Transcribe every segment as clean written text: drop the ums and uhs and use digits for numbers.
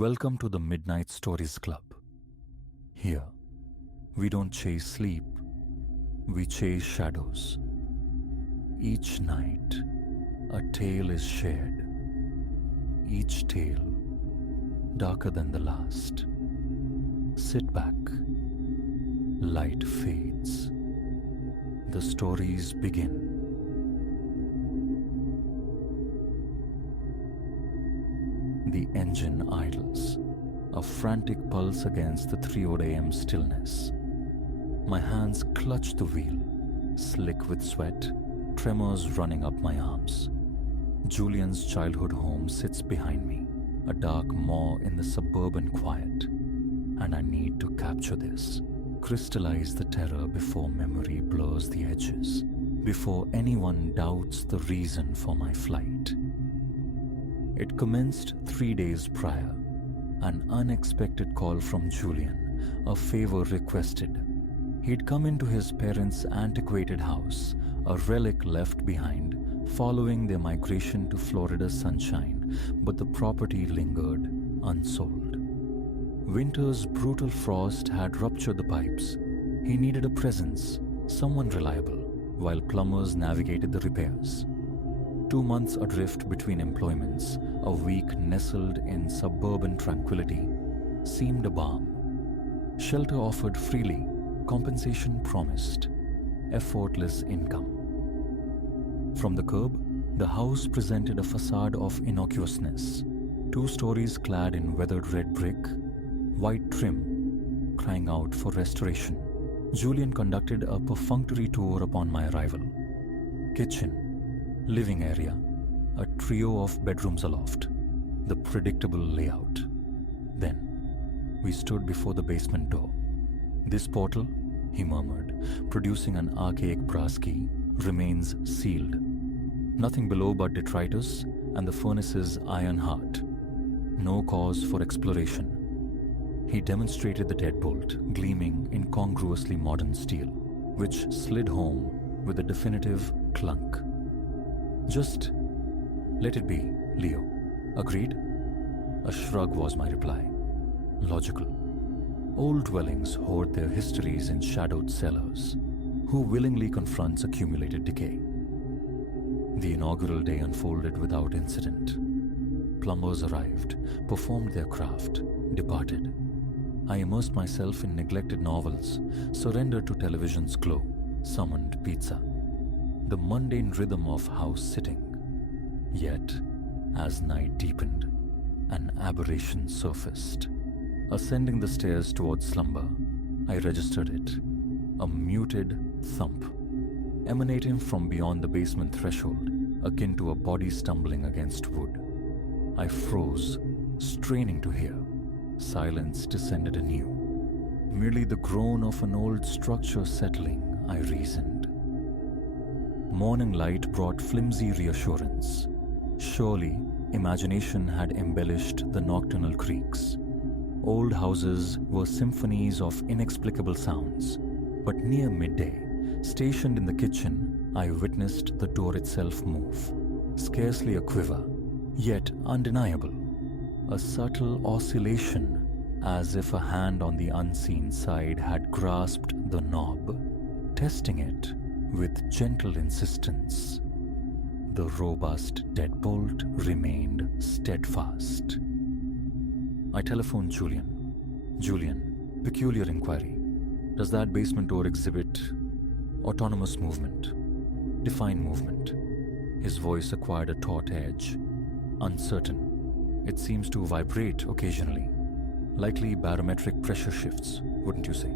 Welcome to the Midnight Stories Club. Here, we don't chase sleep, we chase shadows. Each night, a tale is shared. Each tale darker than the last. Sit back. Light fades. The stories begin. The engine idles, a frantic pulse against the 3:00 a.m. stillness. My hands clutch the wheel, slick with sweat, tremors running up my arms. Julian's childhood home sits behind me, a dark maw in the suburban quiet. And I need to capture this, crystallize the terror before memory blurs the edges, before anyone doubts the reason for my flight. It commenced 3 days prior. An unexpected call from Julian, a favor requested. He'd come into his parents' antiquated house, a relic left behind following their migration to Florida's sunshine, but the property lingered unsold. Winter's brutal frost had ruptured the pipes. He needed a presence, someone reliable, while plumbers navigated the repairs. 2 months adrift between employments, a week nestled in suburban tranquility, seemed a balm. Shelter offered freely, compensation promised, effortless income. From the curb, the house presented a facade of innocuousness. 2 stories clad in weathered red brick, white trim, crying out for restoration. Julian conducted a perfunctory tour upon my arrival. Kitchen, living area, a trio of bedrooms aloft, the predictable layout. Then, we stood before the basement door. "This portal," he murmured, producing an archaic brass key, "remains sealed. Nothing below but detritus and the furnace's iron heart. No cause for exploration." He demonstrated the deadbolt, gleaming incongruously modern steel, which slid home with a definitive clunk. "Just let it be, Leo. Agreed?" A shrug was my reply. Logical. Old dwellings hoard their histories in shadowed cellars. Who willingly confronts accumulated decay? The inaugural day unfolded without incident. Plumbers arrived, performed their craft, departed. I immersed myself in neglected novels, surrendered to television's glow, summoned pizza. The mundane rhythm of house sitting. Yet, as night deepened, an aberration surfaced. Ascending the stairs towards slumber, I registered it. A muted thump, emanating from beyond the basement threshold, akin to a body stumbling against wood. I froze, straining to hear. Silence descended anew. Merely the groan of an old structure settling, I reasoned. Morning light brought flimsy reassurance. Surely, imagination had embellished the nocturnal creaks. Old houses were symphonies of inexplicable sounds. But near midday, stationed in the kitchen, I witnessed the door itself move. Scarcely a quiver, yet undeniable. A subtle oscillation, as if a hand on the unseen side had grasped the knob, testing it with gentle insistence. The robust deadbolt remained steadfast. I telephoned Julian. "Julian, peculiar inquiry. Does that basement door exhibit autonomous movement? Define movement." His voice acquired a taut edge. "Uncertain. It seems to vibrate occasionally. Likely barometric pressure shifts, wouldn't you say?"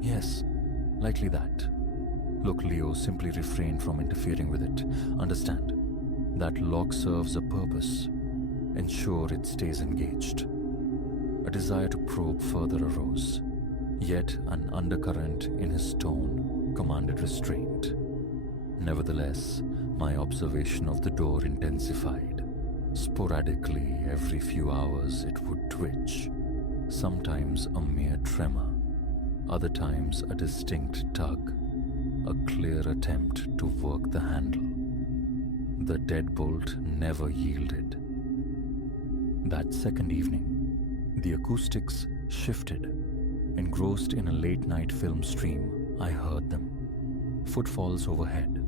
"Yes, likely that." "Look, Leo, simply refrain from interfering with it. Understand, that lock serves a purpose. Ensure it stays engaged." A desire to probe further arose, yet an undercurrent in his tone commanded restraint. Nevertheless, my observation of the door intensified. Sporadically, every few hours it would twitch, sometimes a mere tremor, other times a distinct tug, a clear attempt to work the handle. The deadbolt never yielded. That second evening, The acoustics shifted. Engrossed in a late-night film stream, I heard them. Footfalls overhead.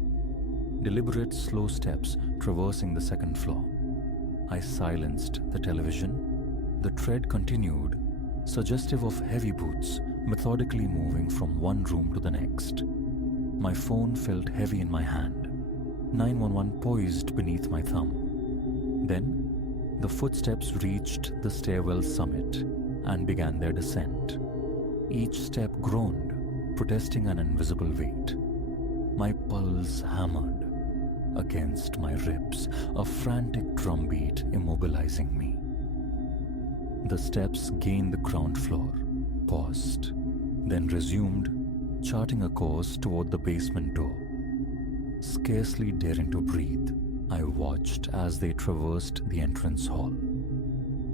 Deliberate slow steps traversing the second floor. I silenced the television. The tread continued, suggestive of heavy boots methodically moving from one room to the next. My phone felt heavy in my hand. 911 poised beneath my thumb. Then, the footsteps reached the stairwell summit and began their descent. Each step groaned, protesting an invisible weight. My pulse hammered against my ribs, a frantic drumbeat immobilizing me. The steps gained the ground floor, paused, then resumed, charting a course toward the basement door. Scarcely daring to breathe, I watched as they traversed the entrance hall.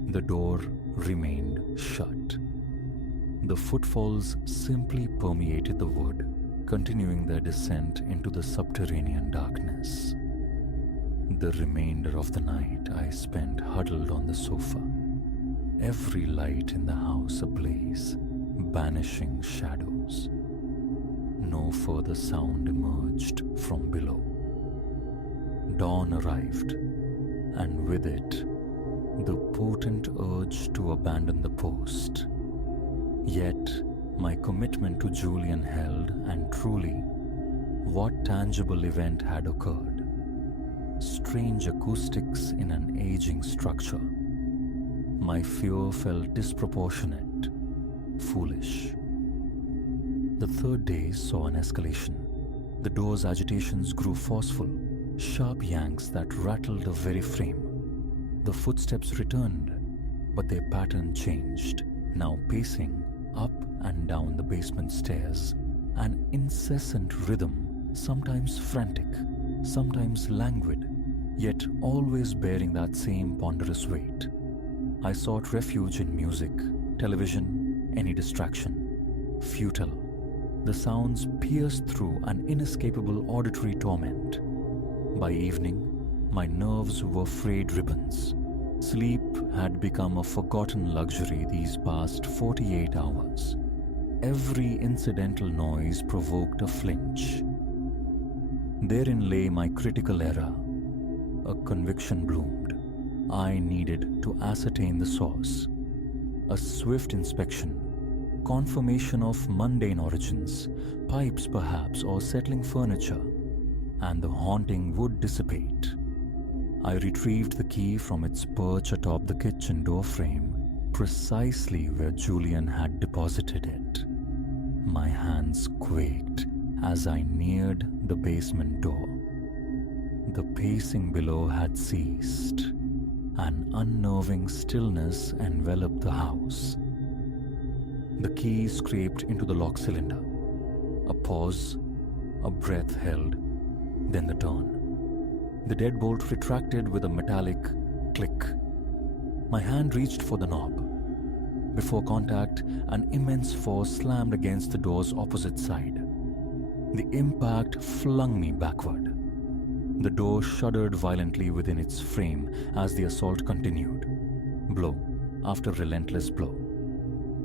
The door remained shut. The footfalls simply permeated the wood, continuing their descent into the subterranean darkness. The remainder of the night I spent huddled on the sofa, every light in the house ablaze, banishing shadows. No further sound emerged from below. Dawn arrived, and with it, the potent urge to abandon the post. Yet, my commitment to Julian held, and truly, what tangible event had occurred? Strange acoustics in an aging structure. My fear felt disproportionate, foolish. The third day saw an escalation. The door's agitations grew forceful, sharp yanks that rattled the very frame. The footsteps returned, but their pattern changed, now pacing up and down the basement stairs, an incessant rhythm, sometimes frantic, sometimes languid, yet always bearing that same ponderous weight. I sought refuge in music, television, any distraction. Futile. The sounds pierced through an inescapable auditory torment. By evening, my nerves were frayed ribbons. Sleep had become a forgotten luxury these past 48 hours. Every incidental noise provoked a flinch. Therein lay my critical error. A conviction bloomed. I needed to ascertain the source. A swift inspection, confirmation of mundane origins, pipes perhaps, or settling furniture, and the haunting would dissipate. I retrieved the key from its perch atop the kitchen door frame, precisely where Julian had deposited it. My hands quaked as I neared the basement door. The pacing below had ceased. An unnerving stillness enveloped the house. The key scraped into the lock cylinder. A pause, a breath held, then the turn. The deadbolt retracted with a metallic click. My hand reached for the knob. Before contact, an immense force slammed against the door's opposite side. The impact flung me backward. The door shuddered violently within its frame as the assault continued. Blow after relentless blow.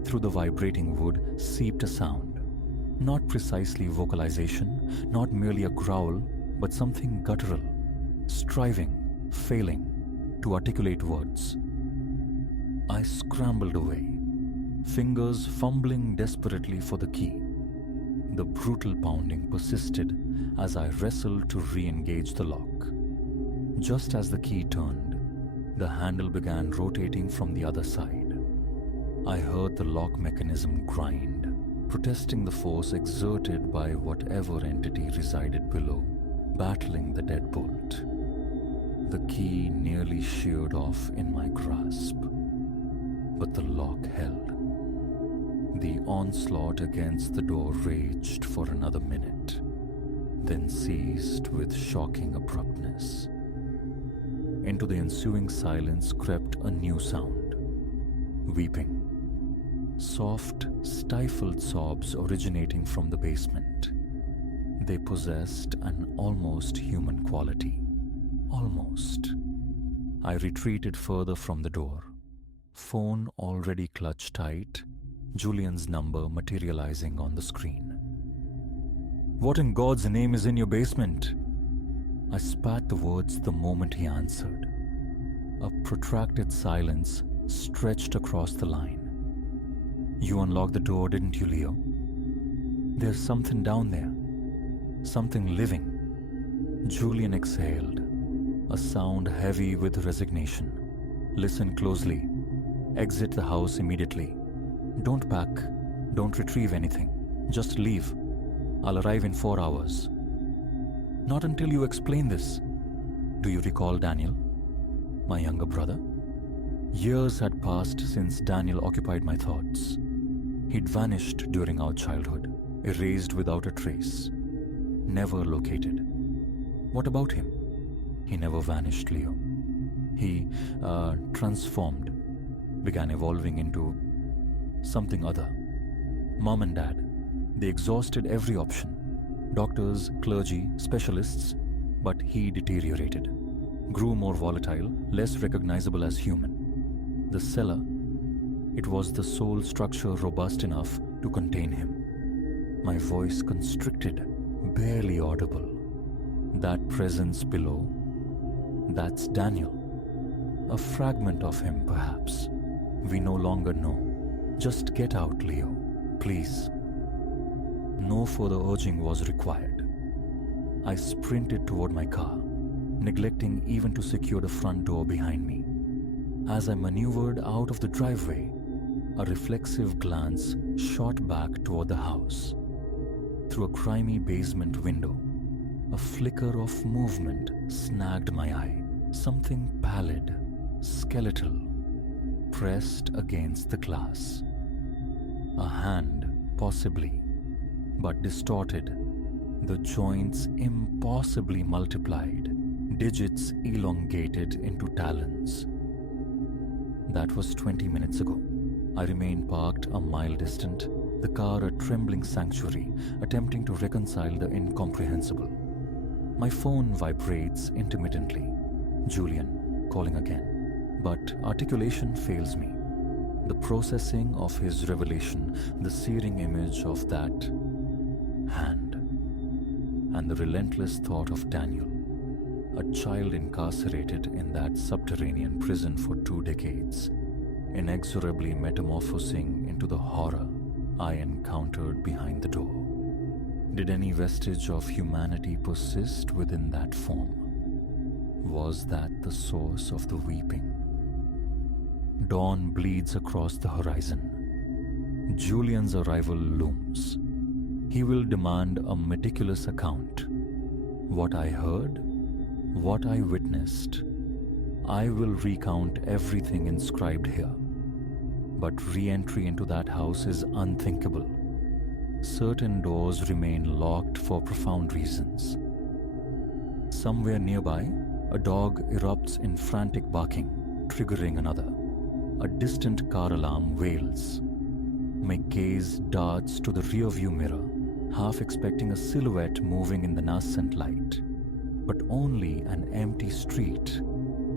Through the vibrating wood seeped a sound. Not precisely vocalization, not merely a growl, but something guttural, striving, failing to articulate words. I scrambled away, fingers fumbling desperately for the key. The brutal pounding persisted as I wrestled to re-engage the lock. Just as the key turned, the handle began rotating from the other side. I heard the lock mechanism grind, protesting the force exerted by whatever entity resided below, battling the deadbolt. The key nearly sheared off in my grasp, but the lock held. The onslaught against the door raged for another minute, then ceased with shocking abruptness. Into the ensuing silence crept a new sound. Weeping. Soft, stifled sobs originating from the basement. They possessed an almost human quality. Almost. I retreated further from the door, Phone already clutched tight, Julian's number materializing on the screen. What in God's name is in your basement? I spat the words the moment he answered. A protracted silence stretched across the line. You unlocked the door, didn't you, Leo? There's something down there. Something living. Julian exhaled, a sound heavy with resignation. Listen closely. Exit the house immediately. Don't pack. Don't retrieve anything. Just leave. I'll arrive in 4 hours. Not until you explain this. Do you recall Daniel, my younger brother? Years had passed since Daniel occupied my thoughts. He'd vanished during our childhood, erased without a trace, never located. What about him? He never vanished, Leo. He transformed, began evolving into something other. Mom and Dad, they exhausted every option. Doctors, clergy, specialists, but he deteriorated. Grew more volatile, less recognizable as human. The cellar, it was the sole structure robust enough to contain him. My voice constricted, barely audible. That presence below, that's Daniel. A fragment of him, perhaps. We no longer know. Just get out, Leo, please. No further urging was required. I sprinted toward my car, neglecting even to secure the front door behind me. As I maneuvered out of the driveway, a reflexive glance shot back toward the house. Through a grimy basement window, a flicker of movement snagged my eye. Something pallid, skeletal, pressed against the glass. A hand, possibly, but distorted, the joints impossibly multiplied, digits elongated into talons. That was 20 minutes ago. I remained parked a mile distant, the car a trembling sanctuary, attempting to reconcile the incomprehensible. My phone vibrates intermittently. Julian, calling again. But articulation fails me. The processing of his revelation, the searing image of that hand, and the relentless thought of Daniel, a child incarcerated in that subterranean prison for 2 decades, inexorably metamorphosing into the horror I encountered behind the door. Did any vestige of humanity persist within that form? Was that the source of the weeping? Dawn bleeds across the horizon. Julian's arrival looms. He will demand a meticulous account. What I heard, what I witnessed, I will recount everything inscribed here. But re-entry into that house is unthinkable. Certain doors remain locked for profound reasons. Somewhere nearby, a dog erupts in frantic barking, triggering another. A distant car alarm wails. My gaze darts to the rearview mirror, half expecting a silhouette moving in the nascent light. But only an empty street,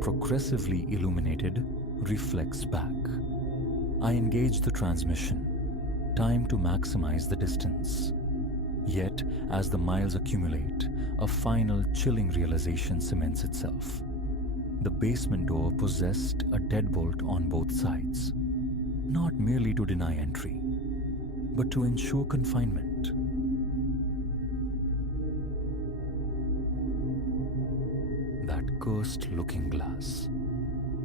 progressively illuminated, reflects back. I engage the transmission. Time to maximize the distance. Yet, as the miles accumulate, a final chilling realization cements itself. The basement door possessed a deadbolt on both sides, not merely to deny entry, but to ensure confinement. That cursed looking glass.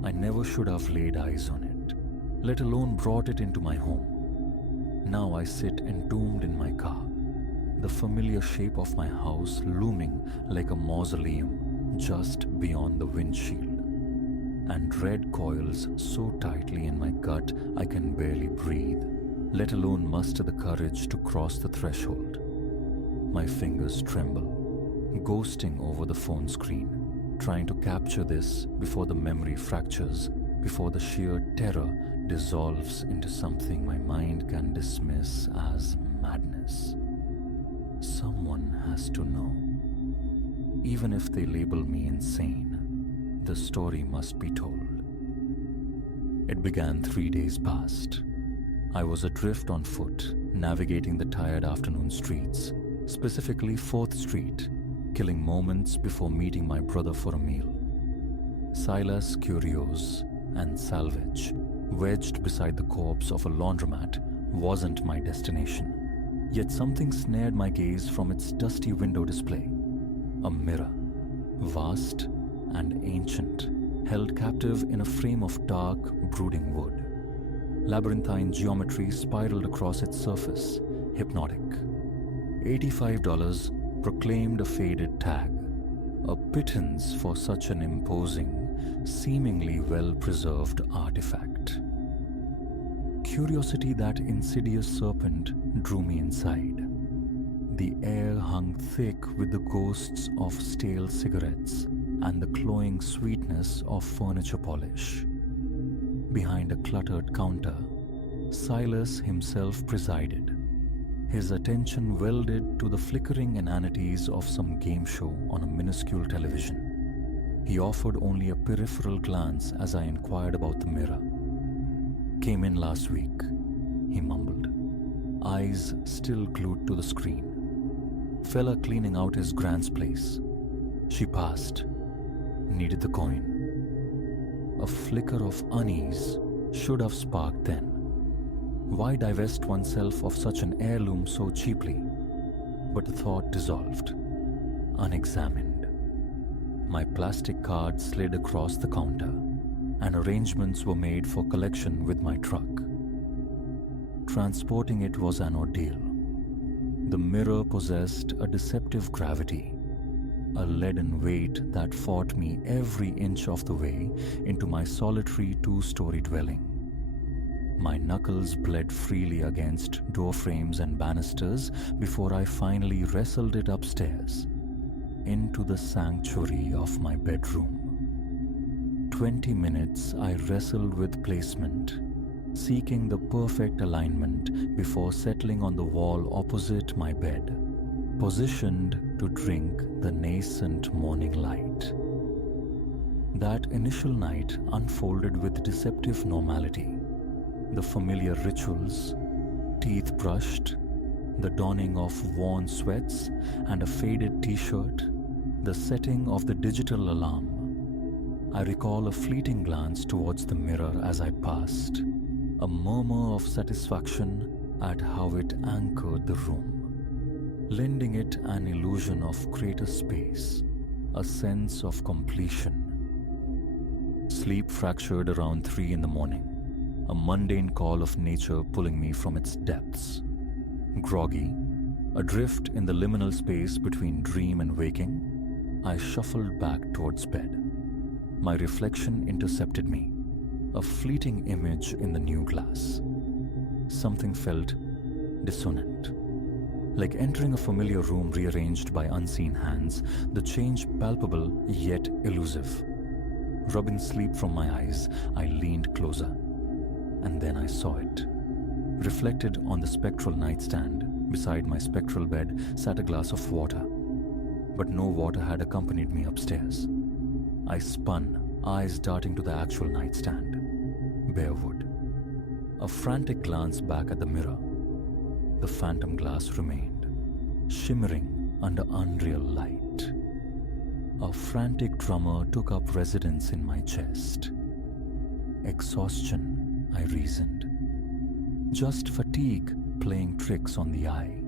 I never should have laid eyes on it, let alone brought it into my home. Now I sit entombed in my car, the familiar shape of my house looming like a mausoleum just beyond the windshield, and dread coils so tightly in my gut I can barely breathe, let alone muster the courage to cross the threshold. My fingers tremble, ghosting over the phone screen, trying to capture this before the memory fractures, before the sheer terror dissolves into something my mind can dismiss as madness. Someone has to know. Even if they label me insane, the story must be told. It began 3 days past. I was adrift on foot, navigating the tired afternoon streets, specifically 4th Street, killing moments before meeting my brother for a meal. Silas Curios and Salvage, wedged beside the corpse of a laundromat, wasn't my destination. Yet something snared my gaze from its dusty window display. A mirror, vast and ancient, held captive in a frame of dark, brooding wood. Labyrinthine geometry spiraled across its surface, hypnotic. $85 proclaimed a faded tag, a pittance for such an imposing, seemingly well-preserved artifact. Curiosity, that insidious serpent, drew me inside. The air hung thick with the ghosts of stale cigarettes and the cloying sweetness of furniture polish. Behind a cluttered counter, Silas himself presided, his attention welded to the flickering inanities of some game show on a minuscule television. He offered only a peripheral glance as I inquired about the mirror. "Came in last week," he mumbled, eyes still glued to the screen. "Fella cleaning out his grand's place. She passed. Needed the coin." A flicker of unease should have sparked then. Why divest oneself of such an heirloom so cheaply? But the thought dissolved, unexamined. My plastic card slid across the counter, and arrangements were made for collection with my truck. Transporting it was an ordeal. The mirror possessed a deceptive gravity, a leaden weight that fought me every inch of the way into my solitary 2-story dwelling. My knuckles bled freely against door frames and banisters before I finally wrestled it upstairs, into the sanctuary of my bedroom. 20 minutes I wrestled with placement, seeking the perfect alignment before settling on the wall opposite my bed, positioned to drink the nascent morning light. That initial night unfolded with deceptive normality. The familiar rituals, teeth brushed, the donning of worn sweats and a faded t-shirt, the setting of the digital alarm. I recall a fleeting glance towards the mirror as I passed, a murmur of satisfaction at how it anchored the room, lending it an illusion of greater space, a sense of completion. Sleep fractured around 3 in the morning, a mundane call of nature pulling me from its depths. Groggy, adrift in the liminal space between dream and waking, I shuffled back towards bed. My reflection intercepted me, a fleeting image in the new glass. Something felt dissonant. Like entering a familiar room rearranged by unseen hands, the change palpable yet elusive. Rubbing sleep from my eyes, I leaned closer. And then I saw it. Reflected on the spectral nightstand, beside my spectral bed, sat a glass of water. But no water had accompanied me upstairs. I spun, eyes darting to the actual nightstand. Bare wood. A frantic glance back at the mirror. The phantom glass remained, shimmering under unreal light. A frantic tremor took up residence in my chest. Exhaustion, I reasoned. Just fatigue playing tricks on the eye.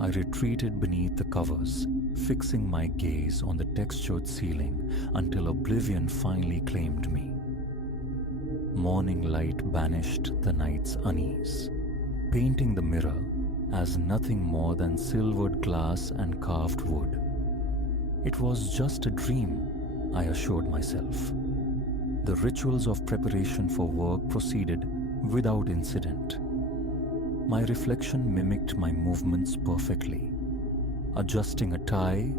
I retreated beneath the covers, fixing my gaze on the textured ceiling until oblivion finally claimed me. Morning light banished the night's unease, painting the mirror as nothing more than silvered glass and carved wood. It was just a dream, I assured myself. The rituals of preparation for work proceeded without incident. My reflection mimicked my movements perfectly, adjusting a tie,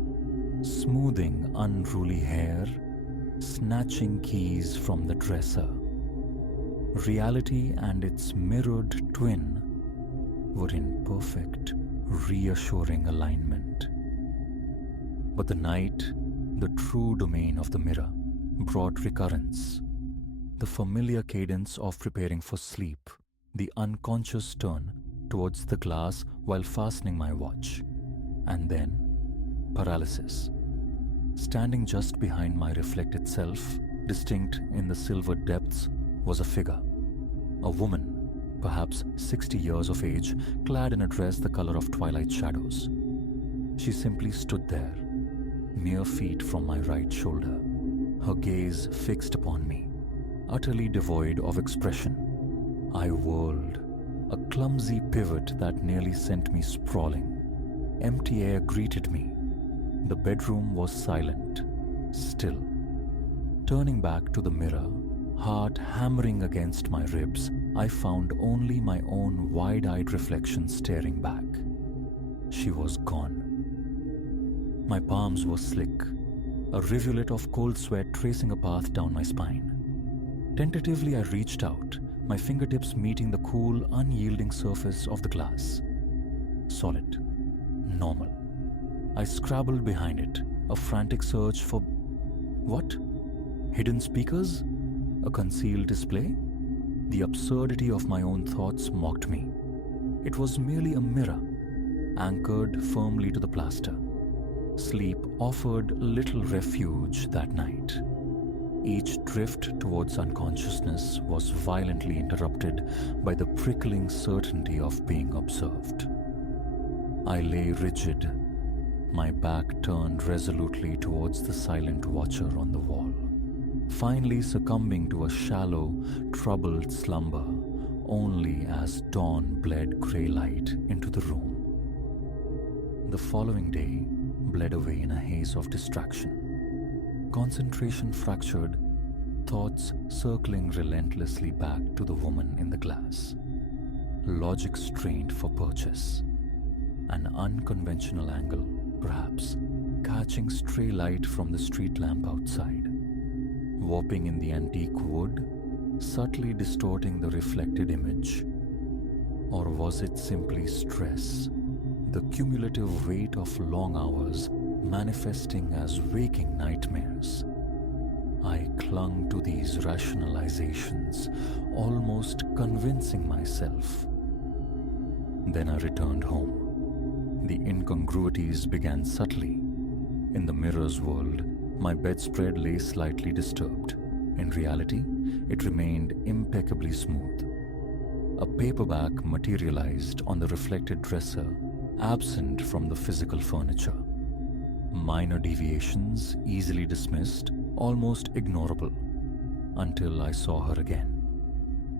smoothing unruly hair, snatching keys from the dresser. Reality and its mirrored twin were in perfect, reassuring alignment. But the night, the true domain of the mirror, brought recurrence. The familiar cadence of preparing for sleep, the unconscious turn towards the glass while fastening my watch, and then paralysis. Standing just behind my reflected self, distinct in the silver depths, was a figure. A woman, perhaps 60 years of age, clad in a dress the color of twilight shadows. She simply stood there, mere feet from my right shoulder, her gaze fixed upon me, utterly devoid of expression. I whirled, a clumsy pivot that nearly sent me sprawling. Empty air greeted me. The bedroom was silent, still. Turning back to the mirror, heart hammering against my ribs, I found only my own wide-eyed reflection staring back. She was gone. My palms were slick, a rivulet of cold sweat tracing a path down my spine. Tentatively, I reached out, my fingertips meeting the cool, unyielding surface of the glass. Solid. Normal. I scrabbled behind it, a frantic search for... what? Hidden speakers? A concealed display? The absurdity of my own thoughts mocked me. It was merely a mirror, anchored firmly to the plaster. Sleep offered little refuge that night. Each drift towards unconsciousness was violently interrupted by the prickling certainty of being observed. I lay rigid, my back turned resolutely towards the silent watcher on the wall, finally succumbing to a shallow, troubled slumber only as dawn bled grey light into the room. The following day bled away in a haze of distraction. Concentration fractured, thoughts circling relentlessly back to the woman in the glass. Logic strained for purchase. An unconventional angle, perhaps, catching stray light from the street lamp outside. Warping in the antique wood, subtly distorting the reflected image. Or was it simply stress, the cumulative weight of long hours manifesting as waking nightmares? I clung to these rationalizations, almost convincing myself. Then I returned home. The incongruities began subtly. In the mirror's world, my bedspread lay slightly disturbed. In reality, it remained impeccably smooth. A paperback materialized on the reflected dresser, absent from the physical furniture. Minor deviations easily dismissed, almost ignorable, until I saw her again.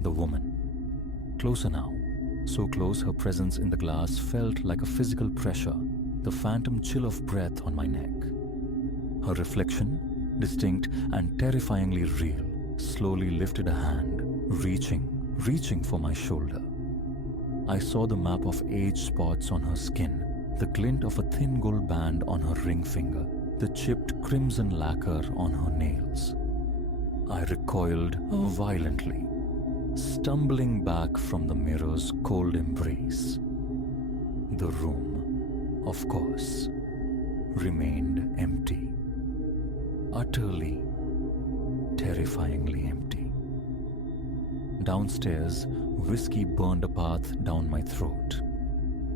The woman. Closer now, so close her presence in the glass felt like a physical pressure, the phantom chill of breath on my neck. Her reflection, distinct and terrifyingly real, slowly lifted a hand, reaching for my shoulder. I saw the map of age spots on her skin, the glint of a thin gold band on her ring finger, the chipped crimson lacquer on her nails. I recoiled violently, stumbling back from the mirror's cold embrace. The room, of course, remained empty. Utterly, terrifyingly empty. Downstairs, whiskey burned a path down my throat.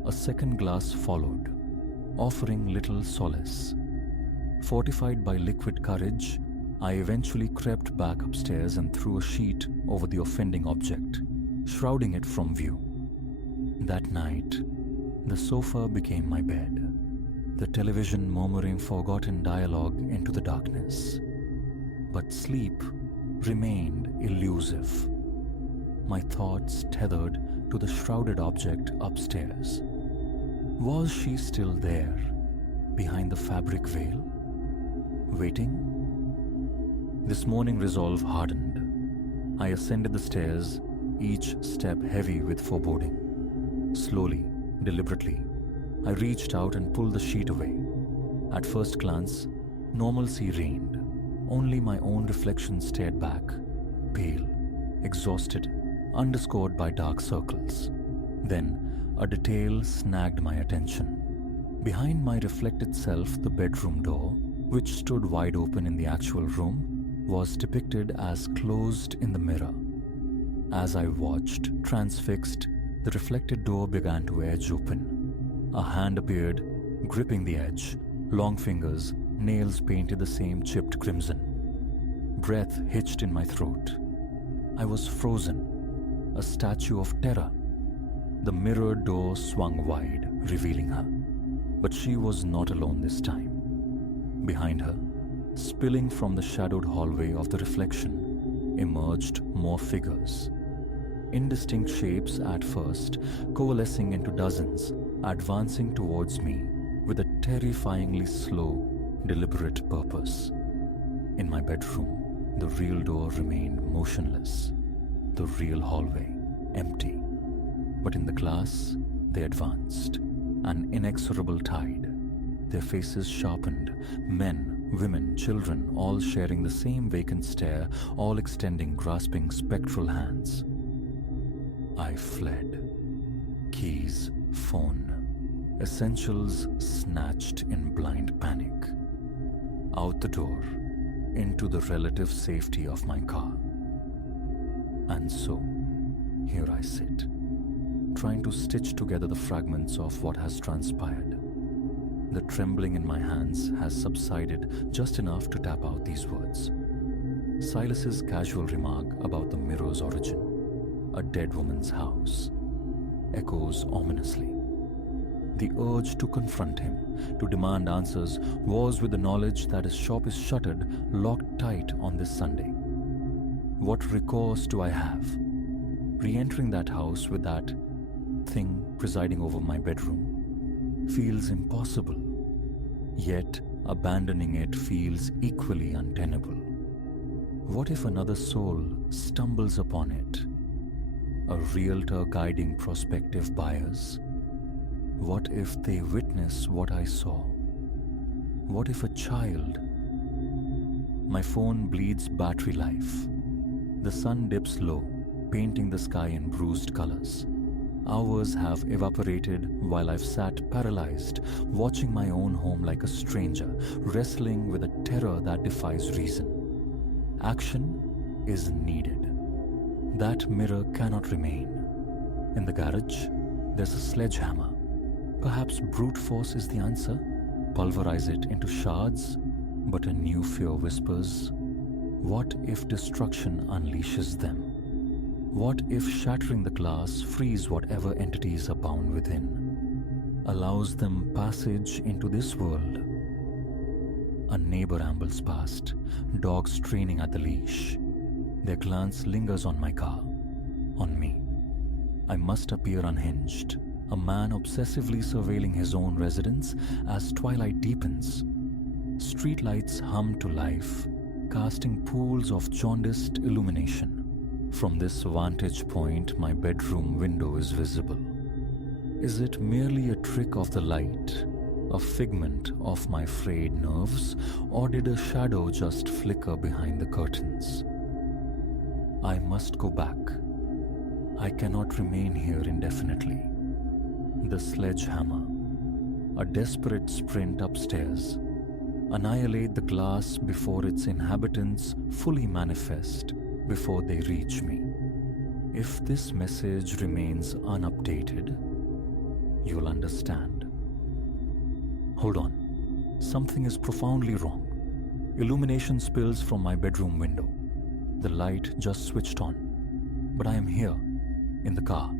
A second glass followed, offering little solace. Fortified by liquid courage, I eventually crept back upstairs and threw a sheet over the offending object, shrouding it from view. That night, the sofa became my bed, the television murmuring forgotten dialogue into the darkness. But sleep remained elusive. My thoughts tethered to the shrouded object upstairs. Was she still there, behind the fabric veil? Waiting? This morning resolve hardened. I ascended the stairs, each step heavy with foreboding. Slowly, deliberately, I reached out and pulled the sheet away. At first glance, normalcy reigned. Only my own reflection stared back, pale, exhausted, underscored by dark circles. Then, a detail snagged my attention. Behind my reflected self, the bedroom door, which stood wide open in the actual room, was depicted as closed in the mirror. As I watched, transfixed, the reflected door began to edge open. A hand appeared, gripping the edge, long fingers, nails painted the same chipped crimson. Breath hitched in my throat. I was frozen, a statue of terror. The mirror door swung wide, revealing her. But she was not alone this time. Behind her, spilling from the shadowed hallway of the reflection, emerged more figures. Indistinct shapes at first, coalescing into dozens, advancing towards me with a terrifyingly slow, deliberate purpose. In my bedroom, the real door remained motionless, the real hallway empty. But in the class, they advanced, an inexorable tide. Their faces sharpened, men, women, children, all sharing the same vacant stare, all extending grasping spectral hands. I fled. Keys, phone, essentials snatched in blind panic. Out the door, into the relative safety of my car. And so, here I sit, trying to stitch together the fragments of what has transpired. The trembling in my hands has subsided just enough to tap out these words. Silas's casual remark about the mirror's origin, a dead woman's house, echoes ominously. The urge to confront him, to demand answers, was with the knowledge that his shop is shuttered, locked tight on this Sunday. What recourse do I have? Re-entering that house with that thing presiding over my bedroom feels impossible, yet abandoning it feels equally untenable. What if another soul stumbles upon it? A realtor guiding prospective buyers? What if they witness what I saw? What if a child? My phone bleeds battery life. The sun dips low, painting the sky in bruised colors. Hours have evaporated while I've sat paralyzed, watching my own home like a stranger, wrestling with a terror that defies reason. Action is needed. That mirror cannot remain. In the garage, there's a sledgehammer. Perhaps brute force is the answer. Pulverize it into shards. But a new fear whispers, what if destruction unleashes them? What if shattering the glass frees whatever entities are bound within? Allows them passage into this world? A neighbor ambles past, dog straining at the leash. Their glance lingers on my car, on me. I must appear unhinged, a man obsessively surveilling his own residence as twilight deepens. Streetlights hum to life, casting pools of jaundiced illumination. From this vantage point, my bedroom window is visible. Is it merely a trick of the light, a figment of my frayed nerves, or did a shadow just flicker behind the curtains? I must go back. I cannot remain here indefinitely. The sledgehammer, a desperate sprint upstairs. Annihilate the glass before its inhabitants fully manifest, before they reach me. If this message remains unupdated, you'll understand. Hold on. Something is profoundly wrong. Illumination spills from my bedroom window. The light just switched on. But I am here, in the car.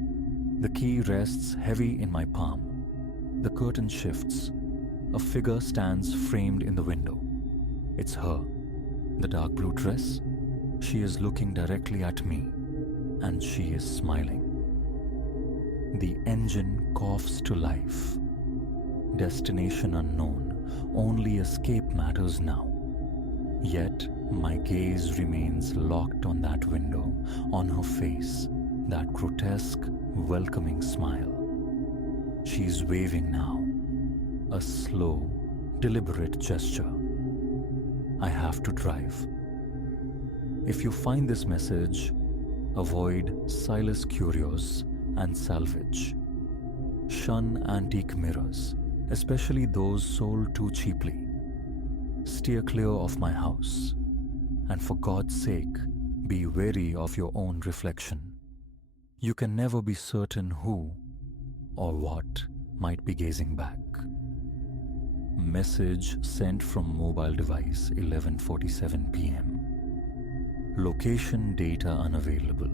The key rests heavy in my palm. The curtain shifts. A figure stands framed in the window. It's her. The dark blue dress. She is looking directly at me, and she is smiling. The engine coughs to life. Destination unknown. Only escape matters now. Yet, my gaze remains locked on that window, on her face, that grotesque, welcoming smile. She's waving now, a slow, deliberate gesture. I have to drive. If you find this message, avoid Silas Curios and salvage. Shun antique mirrors, especially those sold too cheaply. Steer clear of my house. And for God's sake, be wary of your own reflection. You can never be certain who or what might be gazing back. Message sent from mobile device 11:47 p.m. Location data unavailable.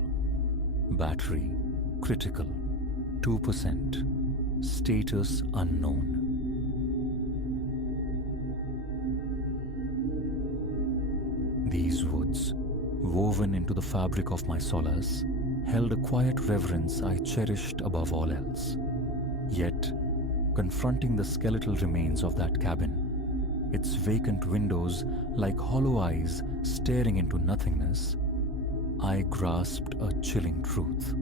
Battery critical 2%. Status unknown. These woods, woven into the fabric of my solace, held a quiet reverence I cherished above all else. Yet, confronting the skeletal remains of that cabin, its vacant windows like hollow eyes staring into nothingness, I grasped a chilling truth.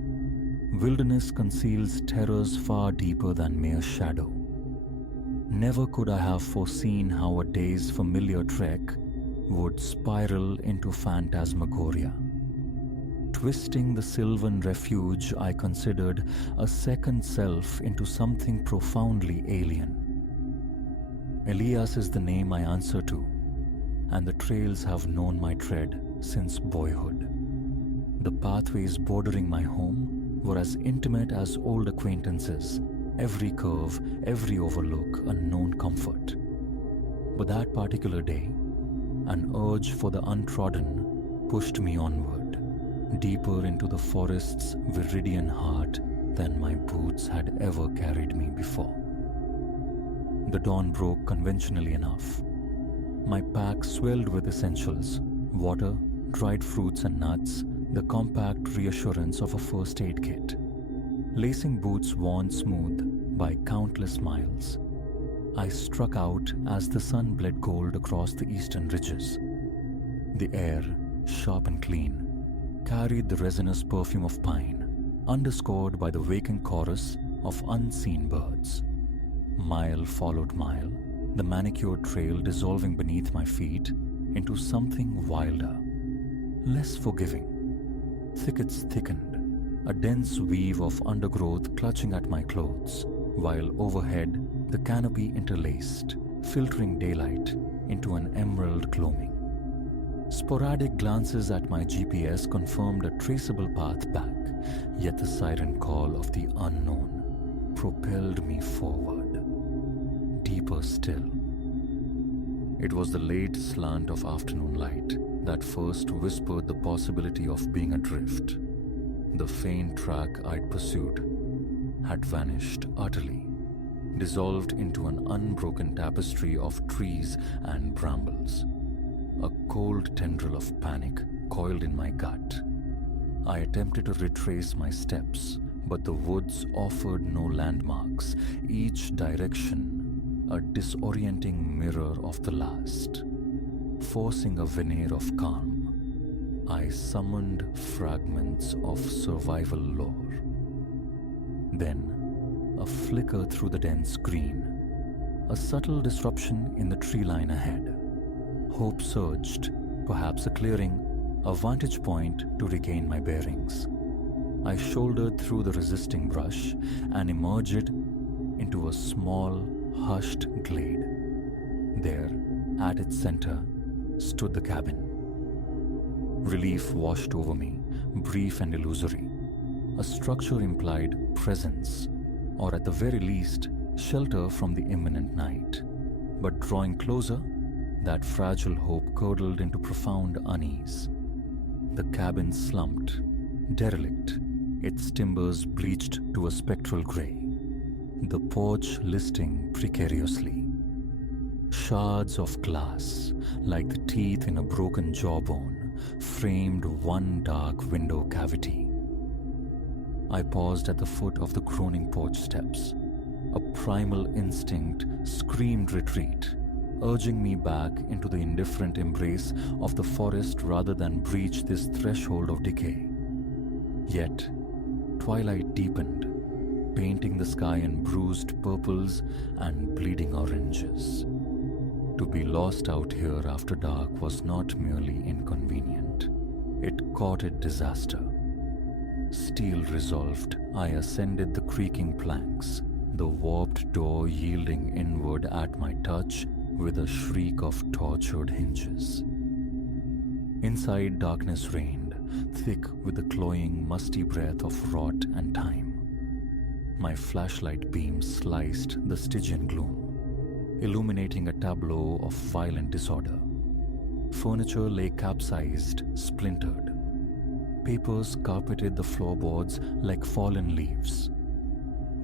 Wilderness conceals terrors far deeper than mere shadow. Never could I have foreseen how a day's familiar trek would spiral into phantasmagoria, twisting the sylvan refuge I considered a second self into something profoundly alien. Elias is the name I answer to, and the trails have known my tread since boyhood. The pathways bordering my home were as intimate as old acquaintances, every curve, every overlook a known comfort. But that particular day, an urge for the untrodden pushed me onward, deeper into the forest's viridian heart than my boots had ever carried me before. The dawn broke conventionally enough. My pack swelled with essentials: water, dried fruits and nuts, the compact reassurance of a first aid kit. Lacing boots worn smooth by countless miles, I struck out as the sun bled gold across the eastern ridges. The air, sharp and clean, carried the resinous perfume of pine, underscored by the waking chorus of unseen birds. Mile followed mile, the manicured trail dissolving beneath my feet into something wilder, less forgiving. Thickets thickened, a dense weave of undergrowth clutching at my clothes, while overhead the canopy interlaced, filtering daylight into an emerald gloaming. Sporadic glances at my GPS confirmed a traceable path back, yet the siren call of the unknown propelled me forward, deeper still. It was the late slant of afternoon light that first whispered the possibility of being adrift. The faint track I'd pursued had vanished utterly, dissolved into an unbroken tapestry of trees and brambles. A cold tendril of panic coiled in my gut. I attempted to retrace my steps, but the woods offered no landmarks, each direction a disorienting mirror of the last. Forcing a veneer of calm, I summoned fragments of survival lore. Then, a flicker through the dense green, a subtle disruption in the tree line ahead. Hope surged, perhaps a clearing, a vantage point to regain my bearings. I shouldered through the resisting brush and emerged into a small, hushed glade. There, at its center, stood the cabin. Relief washed over me, brief and illusory. A structure implied presence, or at the very least, shelter from the imminent night. But drawing closer, that fragile hope curdled into profound unease. The cabin slumped, derelict, its timbers bleached to a spectral grey, the porch listing precariously. Shards of glass, like the teeth in a broken jawbone, framed one dark window cavity. I paused at the foot of the groaning porch steps. A primal instinct screamed retreat, urging me back into the indifferent embrace of the forest rather than breach this threshold of decay. Yet, twilight deepened, painting the sky in bruised purples and bleeding oranges. To be lost out here after dark was not merely inconvenient. It courted disaster. Steel resolved, I ascended the creaking planks, the warped door yielding inward at my touch with a shriek of tortured hinges. Inside, darkness reigned, thick with the cloying, musty breath of rot and time. My flashlight beam sliced the Stygian gloom, illuminating a tableau of violent disorder. Furniture lay capsized, splintered. Papers carpeted the floorboards like fallen leaves.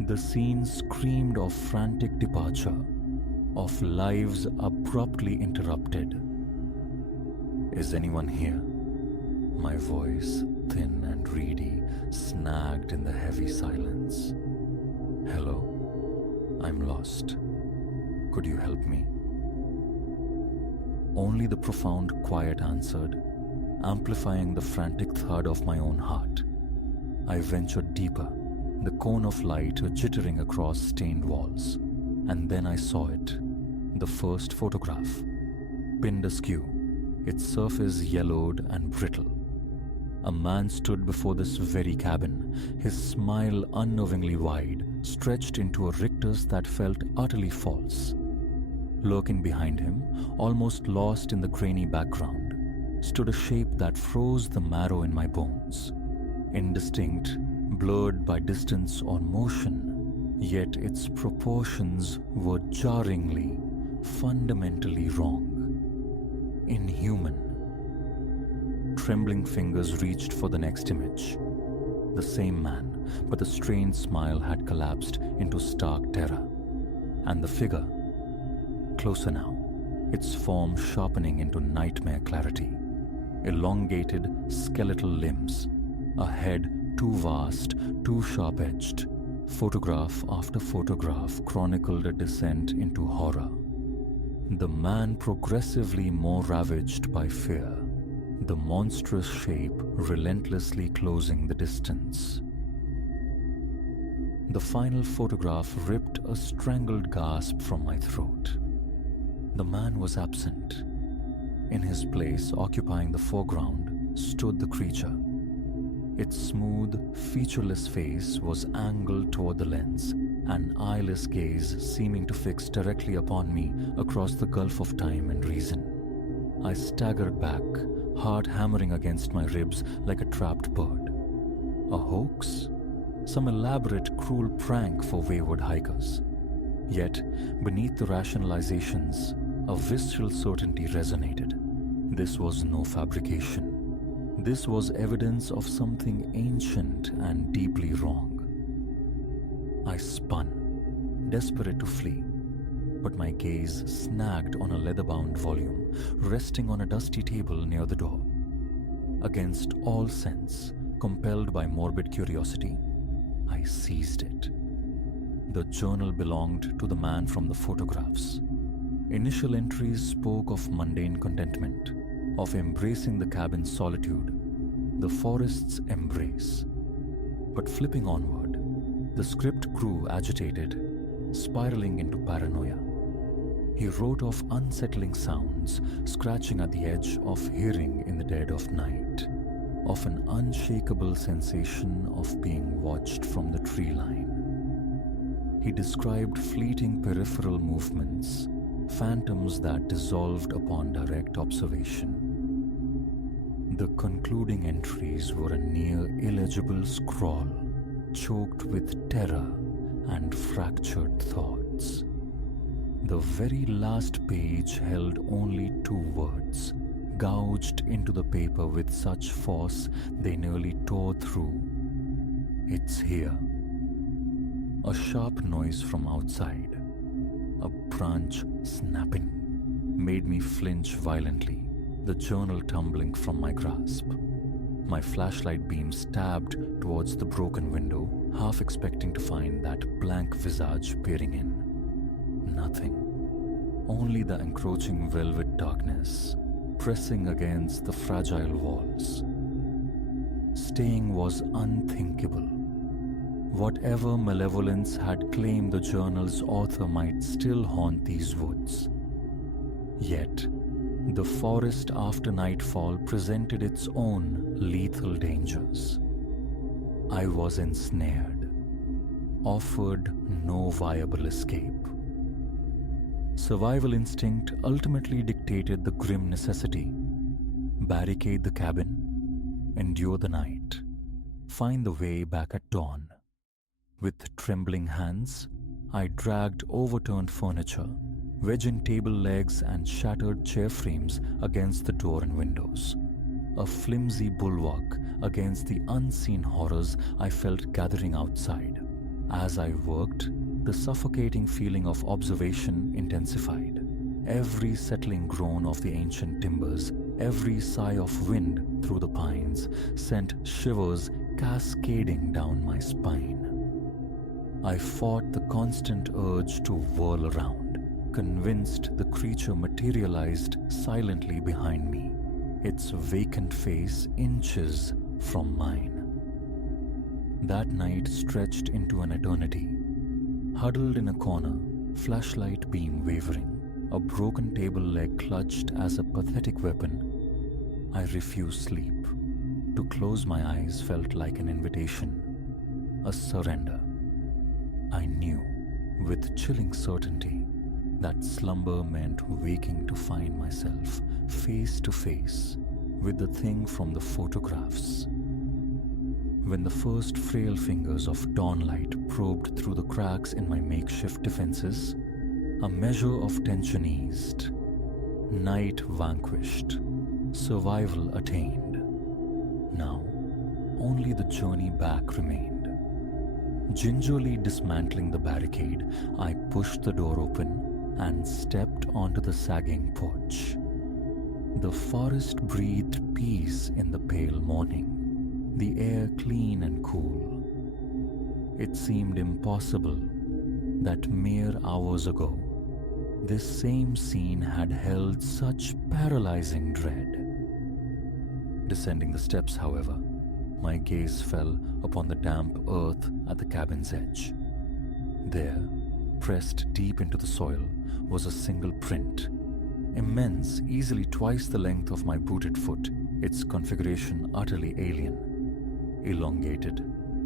The scene screamed of frantic departure, of lives abruptly interrupted. "Is anyone here?" My voice, thin and reedy, snagged in the heavy silence. "Hello, I'm lost. Could you help me?" Only the profound quiet answered, amplifying the frantic thud of my own heart. I ventured deeper, the cone of light jittering across stained walls, and then I saw it, the first photograph, pinned askew, its surface yellowed and brittle. A man stood before this very cabin, his smile unnervingly wide, stretched into a rictus that felt utterly false. Lurking behind him, almost lost in the grainy background, stood a shape that froze the marrow in my bones. Indistinct, blurred by distance or motion, yet its proportions were jarringly, fundamentally wrong. Inhuman. Trembling fingers reached for the next image. The same man, but the strained smile had collapsed into stark terror. And the figure, closer now, its form sharpening into nightmare clarity. Elongated, skeletal limbs, a head too vast, too sharp-edged. Photograph after photograph chronicled a descent into horror. The man progressively more ravaged by fear, the monstrous shape relentlessly closing the distance. The final photograph ripped a strangled gasp from my throat. The man was absent. In his place, occupying the foreground, stood the creature. Its smooth, featureless face was angled toward the lens, an eyeless gaze seeming to fix directly upon me across the gulf of time and reason. I staggered back, heart hammering against my ribs like a trapped bird. A hoax? Some elaborate, cruel prank for wayward hikers. Yet, beneath the rationalizations, a visceral certainty resonated. This was no fabrication. This was evidence of something ancient and deeply wrong. I spun, desperate to flee, but my gaze snagged on a leather-bound volume resting on a dusty table near the door. Against all sense, compelled by morbid curiosity, I seized it. The journal belonged to the man from the photographs. Initial entries spoke of mundane contentment, of embracing the cabin's solitude, the forest's embrace. But flipping onward, the script grew agitated, spiraling into paranoia. He wrote of unsettling sounds scratching at the edge of hearing in the dead of night, of an unshakable sensation of being watched from the tree line. He described fleeting peripheral movements, phantoms that dissolved upon direct observation. The concluding entries were a near illegible scrawl, choked with terror and fractured thoughts. The very last page held only 2 words, gouged into the paper with such force they nearly tore through. "It's here." A sharp noise from outside, a branch snapping, made me flinch violently, the journal tumbling from my grasp. My flashlight beam stabbed towards the broken window, half expecting to find that blank visage peering in. Nothing. Only the encroaching velvet darkness, pressing against the fragile walls. Staying was unthinkable. Whatever malevolence had claimed the journal's author might still haunt these woods. Yet, the forest after nightfall presented its own lethal dangers. I was ensnared, offered no viable escape. Survival instinct ultimately dictated the grim necessity. barricade the cabin, endure the night, find the way back at dawn. With trembling hands, I dragged overturned furniture, wedging table legs and shattered chair frames against the door and windows. A flimsy bulwark against the unseen horrors I felt gathering outside. As I worked, the suffocating feeling of observation intensified. Every settling groan of the ancient timbers, every sigh of wind through the pines sent shivers cascading down my spine. I fought the constant urge to whirl around, convinced the creature materialized silently behind me, its vacant face inches from mine. That night stretched into an eternity. Huddled in a corner, flashlight beam wavering, a broken table leg clutched as a pathetic weapon, I refused sleep. To close my eyes felt like an invitation, a surrender. I knew, with chilling certainty, that slumber meant waking to find myself face to face with the thing from the photographs. When the first frail fingers of dawnlight probed through the cracks in my makeshift defenses, a measure of tension eased. Night vanquished, survival attained. Now, only the journey back remained. Gingerly dismantling the barricade, I pushed the door open and stepped onto the sagging porch. The forest breathed peace in the pale morning, the air clean and cool. It seemed impossible that mere hours ago, this same scene had held such paralyzing dread. Descending the steps, however, my gaze fell upon the damp earth at the cabin's edge. There, pressed deep into the soil, was a single print. Immense, easily twice the length of my booted foot, its configuration utterly alien. Elongated,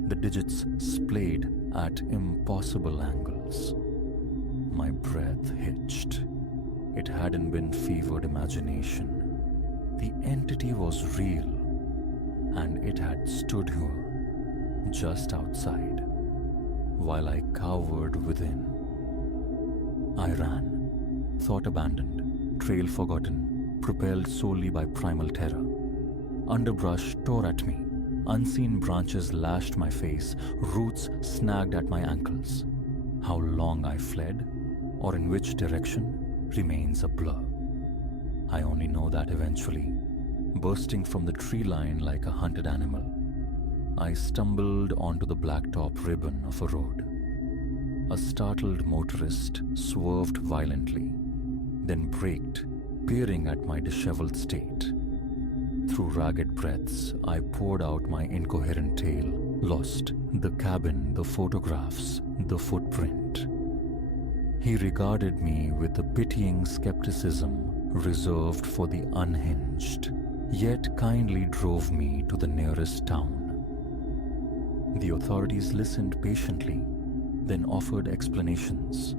the digits splayed at impossible angles. My breath hitched. It hadn't been fevered imagination. The entity was real, and it had stood here, just outside, while I cowered within. I ran, thought abandoned, trail forgotten, propelled solely by primal terror. Underbrush tore at me, unseen branches lashed my face, roots snagged at my ankles. How long I fled, or in which direction, remains a blur. I only know that eventually, bursting from the tree line like a hunted animal, I stumbled onto the blacktop ribbon of a road. A startled motorist swerved violently, then braked, peering at my disheveled state. Through ragged breaths, I poured out my incoherent tale, lost: the cabin, the photographs, the footprint. He regarded me with the pitying skepticism reserved for the unhinged, yet kindly drove me to the nearest town. The authorities listened patiently, then offered explanations: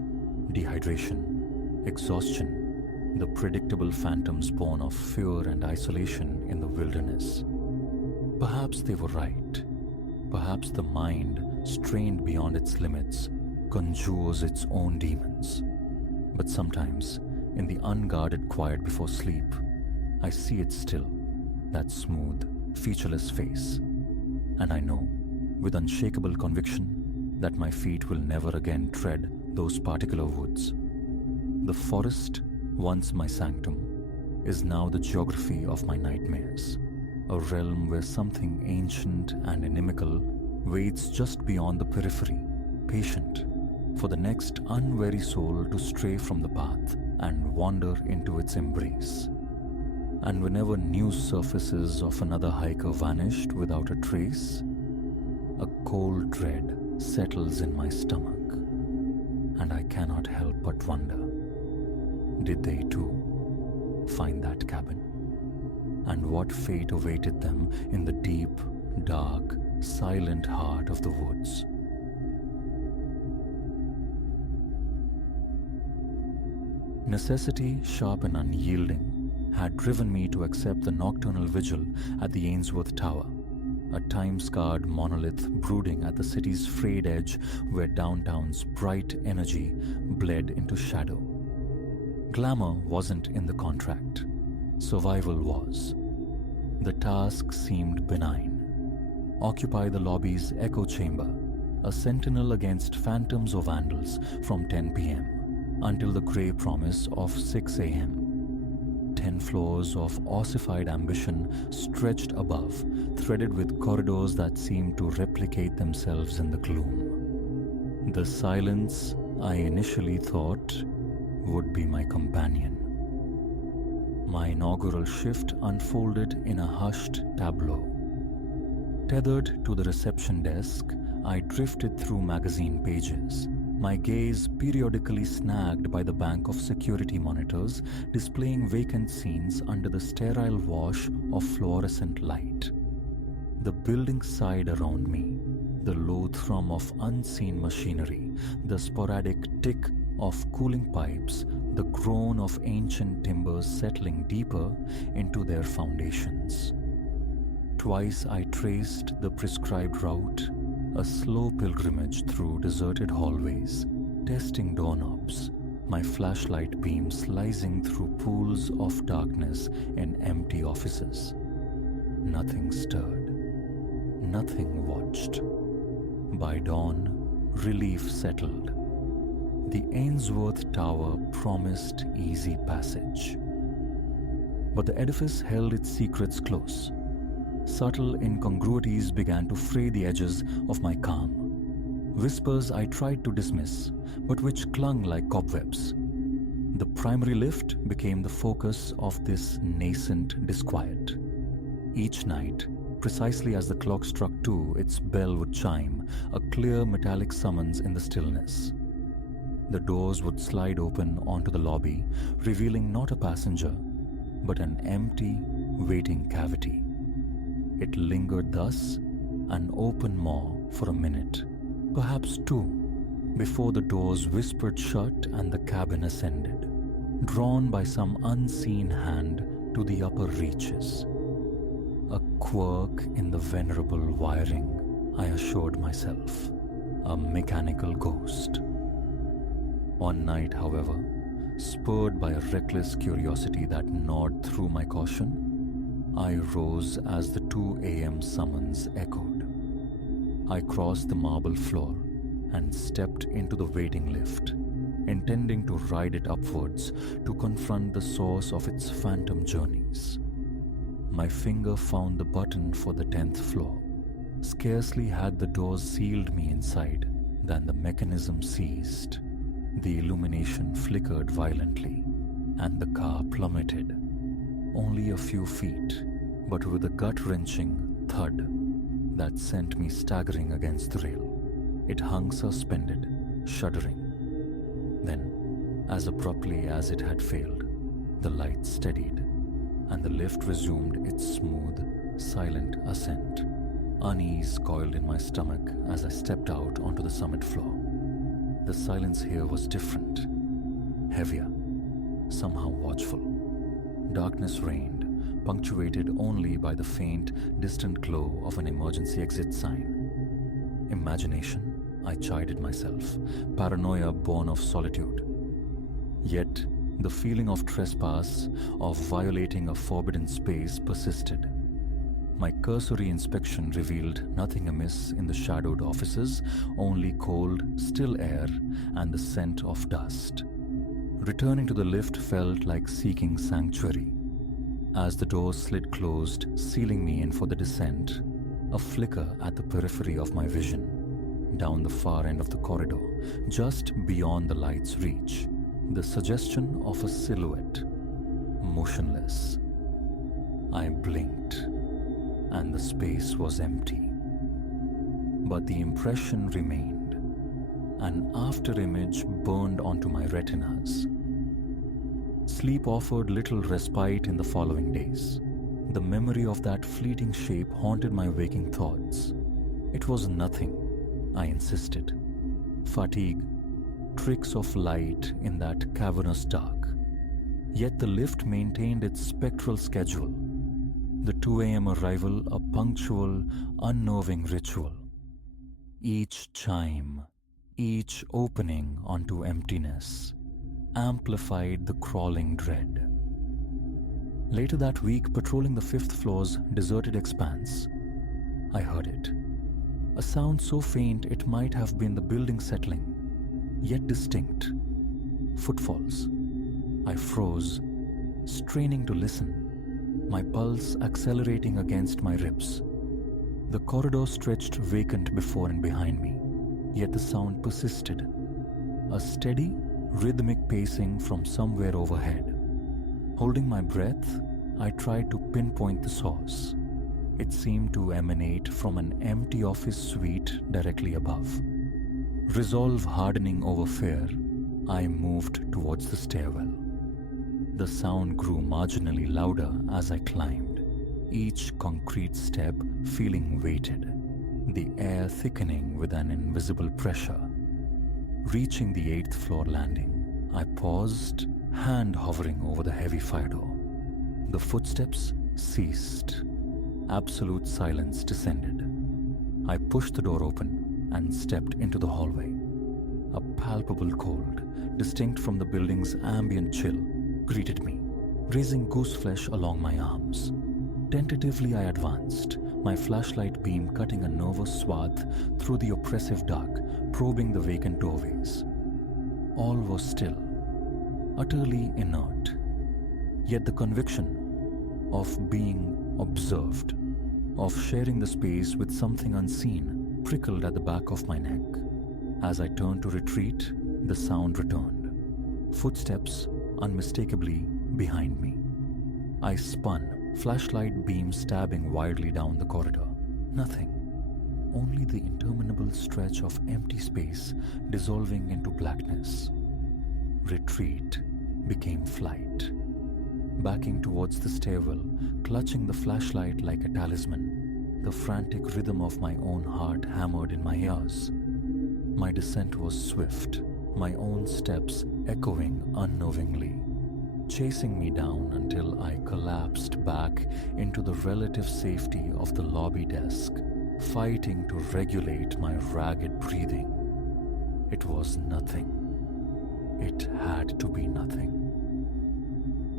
dehydration, exhaustion, the predictable phantoms born of fear and isolation in the wilderness. Perhaps they were right. Perhaps the mind, strained beyond its limits, conjures its own demons. But sometimes, in the unguarded quiet before sleep, I see it still, that smooth, featureless face, and I know, with unshakable conviction, that my feet will never again tread those particular woods. The forest, once my sanctum, is now the geography of my nightmares, a realm where something ancient and inimical waits just beyond the periphery, patient for the next unwary soul to stray from the path and wander into its embrace. And whenever news surfaces of another hiker vanished without a trace, a cold dread settles in my stomach, and I cannot help but wonder, did they too find that cabin? And what fate awaited them in the deep, dark, silent heart of the woods? Necessity, sharp and unyielding, had driven me to accept the nocturnal vigil at the Ainsworth Tower, a time-scarred monolith brooding at the city's frayed edge where downtown's bright energy bled into shadow. Glamour wasn't in the contract. Survival was. The task seemed benign. Occupy the lobby's echo chamber, a sentinel against phantoms or vandals from 10 p.m. until the grey promise of 6 a.m. 10 floors of ossified ambition stretched above, threaded with corridors that seemed to replicate themselves in the gloom. The silence I initially thought would be my companion. My inaugural shift unfolded in a hushed tableau. Tethered to the reception desk, I drifted through magazine pages, my gaze periodically snagged by the bank of security monitors displaying vacant scenes under the sterile wash of fluorescent light. The building sighed around me, the low thrum of unseen machinery, the sporadic tick of cooling pipes, the groan of ancient timbers settling deeper into their foundations. Twice I traced the prescribed route, a slow pilgrimage through deserted hallways, testing doorknobs, my flashlight beam slicing through pools of darkness in empty offices. Nothing stirred. Nothing watched. By dawn, relief settled. The Ainsworth Tower promised easy passage. But the edifice held its secrets close. Subtle incongruities began to fray the edges of my calm. Whispers I tried to dismiss, but which clung like cobwebs. The primary lift became the focus of this nascent disquiet. Each night, precisely as the clock struck 2, its bell would chime, a clear metallic summons in the stillness. The doors would slide open onto the lobby, revealing not a passenger, but an empty, waiting cavity. It lingered thus, an open maw for a minute, perhaps 2, before the doors whispered shut and the cabin ascended, drawn by some unseen hand to the upper reaches. A quirk in the venerable wiring, I assured myself, a mechanical ghost. One night, however, spurred by a reckless curiosity that gnawed through my caution, I rose as the 2 a.m. summons echoed. I crossed the marble floor and stepped into the waiting lift, intending to ride it upwards to confront the source of its phantom journeys. My finger found the button for the 10th floor. Scarcely had the doors sealed me inside than the mechanism ceased. The illumination flickered violently, and the car plummeted. Only a few feet, but with a gut-wrenching thud that sent me staggering against the rail. It hung suspended, shuddering. Then, as abruptly as it had failed, the light steadied, and the lift resumed its smooth, silent ascent. Unease coiled in my stomach as I stepped out onto the summit floor. The silence here was different, heavier, somehow watchful. Darkness reigned, punctuated only by the faint, distant glow of an emergency exit sign. Imagination, I chided myself, paranoia born of solitude. Yet, the feeling of trespass, of violating a forbidden space persisted. My cursory inspection revealed nothing amiss in the shadowed offices, only cold, still air and the scent of dust. Returning to the lift felt like seeking sanctuary. As the door slid closed, sealing me in for the descent, a flicker at the periphery of my vision, down the far end of the corridor, just beyond the light's reach, the suggestion of a silhouette, motionless. I blinked, and the space was empty. But the impression remained. An after-image burned onto my retinas. Sleep offered little respite in the following days. The memory of that fleeting shape haunted my waking thoughts. It was nothing, I insisted. Fatigue, tricks of light in that cavernous dark. Yet the lift maintained its spectral schedule. The 2 a.m. arrival a punctual, unnerving ritual. Each chime, each opening onto emptiness, amplified the crawling dread. Later that week, patrolling the 5th floor's deserted expanse, I heard it. A sound so faint it might have been the building settling, yet distinct. Footfalls. I froze, straining to listen, my pulse accelerating against my ribs. The corridor stretched vacant before and behind me, yet the sound persisted. A steady, rhythmic pacing from somewhere overhead. Holding my breath, I tried to pinpoint the source. It seemed to emanate from an empty office suite directly above. Resolve hardening over fear, I moved towards the stairwell. The sound grew marginally louder as I climbed, each concrete step feeling weighted, the air thickening with an invisible pressure. Reaching the 8th floor landing, I paused, hand hovering over the heavy fire door. The footsteps ceased. Absolute silence descended. I pushed the door open and stepped into the hallway. A palpable cold, distinct from the building's ambient chill, greeted me, raising gooseflesh along my arms. Tentatively I advanced, my flashlight beam cutting a nervous swath through the oppressive dark, probing the vacant doorways. All was still, utterly inert. Yet the conviction of being observed, of sharing the space with something unseen, prickled at the back of my neck. As I turned to retreat, the sound returned. Footsteps unmistakably behind me. I spun, flashlight beam stabbing wildly down the corridor. Nothing. Only the interminable stretch of empty space dissolving into blackness. Retreat became flight. Backing towards the stairwell, clutching the flashlight like a talisman, the frantic rhythm of my own heart hammered in my ears. My descent was swift, my own steps echoing unnervingly, chasing me down until I collapsed back into the relative safety of the lobby desk, fighting to regulate my ragged breathing. It was nothing. It had to be nothing.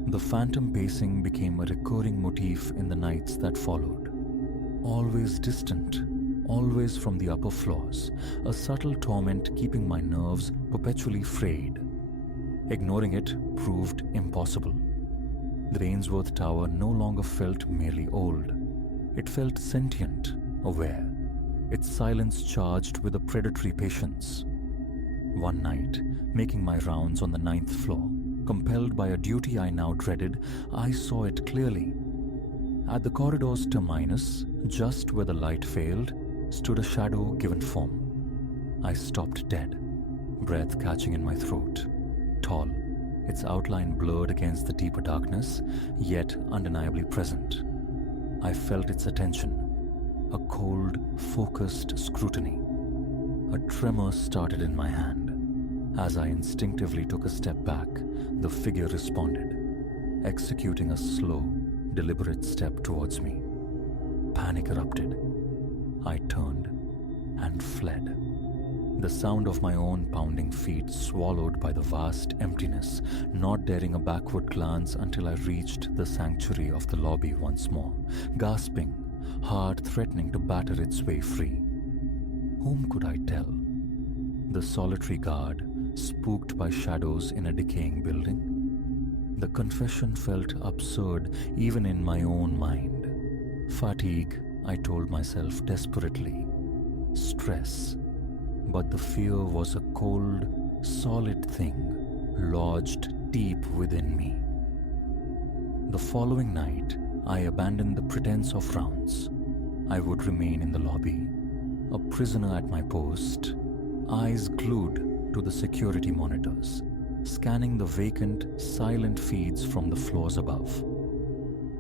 The phantom pacing became a recurring motif in the nights that followed. Always distant, always from the upper floors, a subtle torment keeping my nerves perpetually frayed. Ignoring it proved impossible. The Ainsworth Tower no longer felt merely old. It felt sentient, aware, its silence charged with a predatory patience. One night, making my rounds on the 9th floor, compelled by a duty I now dreaded, I saw it clearly. At the corridor's terminus, just where the light failed, stood a shadow-given form. I stopped dead, breath catching in my throat. Tall, its outline blurred against the deeper darkness, yet undeniably present. I felt its attention, a cold, focused scrutiny. A tremor started in my hand. As I instinctively took a step back, the figure responded, executing a slow, deliberate step towards me. Panic erupted. I turned and fled. The sound of my own pounding feet swallowed by the vast emptiness, not daring a backward glance until I reached the sanctuary of the lobby once more, gasping, heart threatening to batter its way free. Whom could I tell? The solitary guard, spooked by shadows in a decaying building? The confession felt absurd even in my own mind. Fatigue, I told myself desperately. Stress. But the fear was a cold, solid thing, lodged deep within me. The following night, I abandoned the pretense of rounds. I would remain in the lobby, a prisoner at my post, eyes glued to the security monitors, scanning the vacant, silent feeds from the floors above.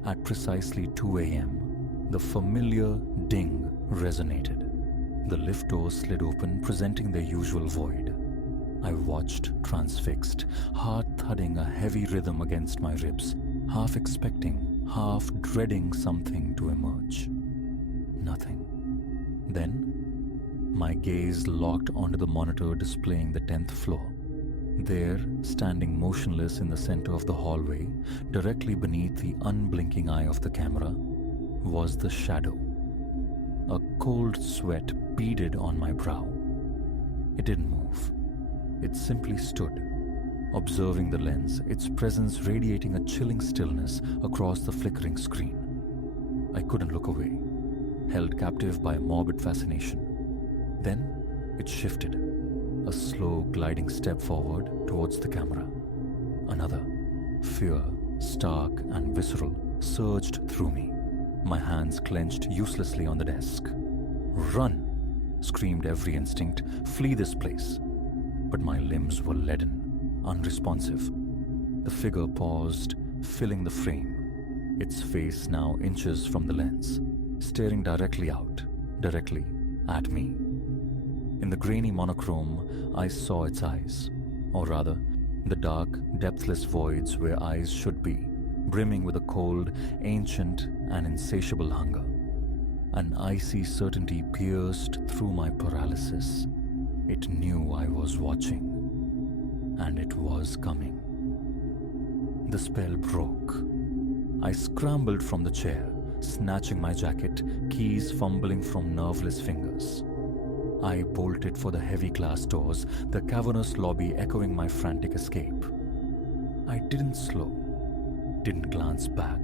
At precisely 2 a.m., the familiar ding resonated. The lift doors slid open, presenting their usual void. I watched, transfixed, heart thudding a heavy rhythm against my ribs, half expecting, half dreading something to emerge. Nothing. Then, my gaze locked onto the monitor displaying the 10th floor. There, standing motionless in the center of the hallway, directly beneath the unblinking eye of the camera, was the shadow. A cold sweat beaded on my brow. It didn't move. It simply stood, observing the lens, its presence radiating a chilling stillness across the flickering screen. I couldn't look away, held captive by a morbid fascination. Then it shifted, a slow gliding step forward towards the camera. Another. Fear, stark and visceral, surged through me. My hands clenched uselessly on the desk. "Run!" screamed every instinct. "Flee this place!" But my limbs were leaden, unresponsive. The figure paused, filling the frame, its face now inches from the lens, staring directly out, directly at me. In the grainy monochrome, I saw its eyes, or rather, the dark, depthless voids where eyes should be, brimming with a cold, ancient, and insatiable hunger. An icy certainty pierced through my paralysis. It knew I was watching, and it was coming. The spell broke. I scrambled from the chair, snatching my jacket, keys fumbling from nerveless fingers. I bolted for the heavy glass doors, the cavernous lobby echoing my frantic escape. I didn't slow, didn't glance back.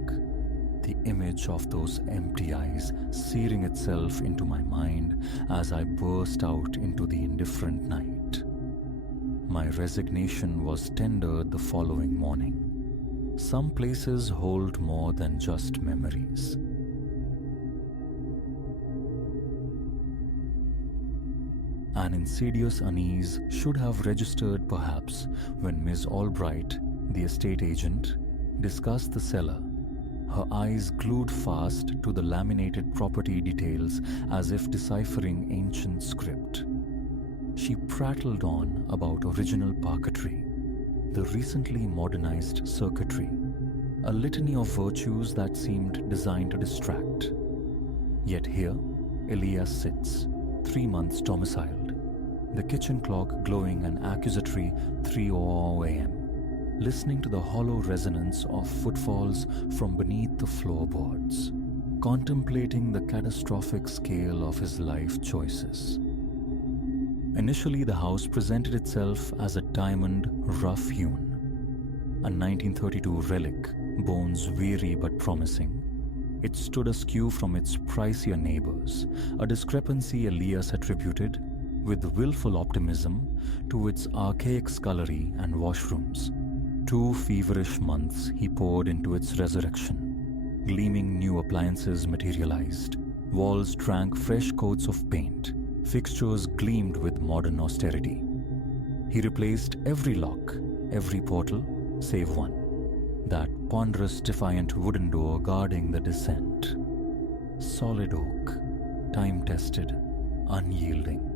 The image of those empty eyes searing itself into my mind as I burst out into the indifferent night. My resignation was tendered the following morning. Some places hold more than just memories. An insidious unease should have registered perhaps when Miss Albright, the estate agent, discussed the cellar, her eyes glued fast to the laminated property details as if deciphering ancient script. She prattled on about original parquetry, the recently modernized circuitry, a litany of virtues that seemed designed to distract. Yet here, Elias sits, 3 months domiciled, the kitchen clock glowing an accusatory 3:00 a.m., listening to the hollow resonance of footfalls from beneath the floorboards, contemplating the catastrophic scale of his life choices. Initially, the house presented itself as a diamond rough-hewn, a 1932 relic, bones weary but promising. It stood askew from its pricier neighbors, a discrepancy Elias attributed, with willful optimism, to its archaic scullery and washrooms. 2 feverish months he poured into its resurrection. Gleaming new appliances materialized. Walls drank fresh coats of paint. Fixtures gleamed with modern austerity. He replaced every lock, every portal, save one. That ponderous, defiant wooden door guarding the descent. Solid oak, time-tested, unyielding.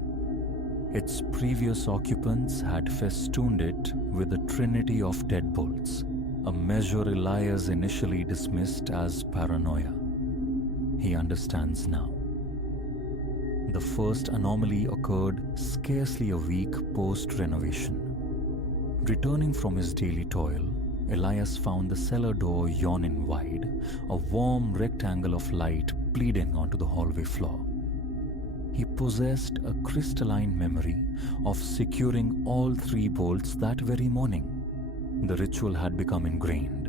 Its previous occupants had festooned it with a trinity of deadbolts, a measure Elias initially dismissed as paranoia. He understands now. The first anomaly occurred scarcely a week post-renovation. Returning from his daily toil, Elias found the cellar door yawning wide, a warm rectangle of light bleeding onto the hallway floor. He possessed a crystalline memory of securing all 3 bolts that very morning. The ritual had become ingrained.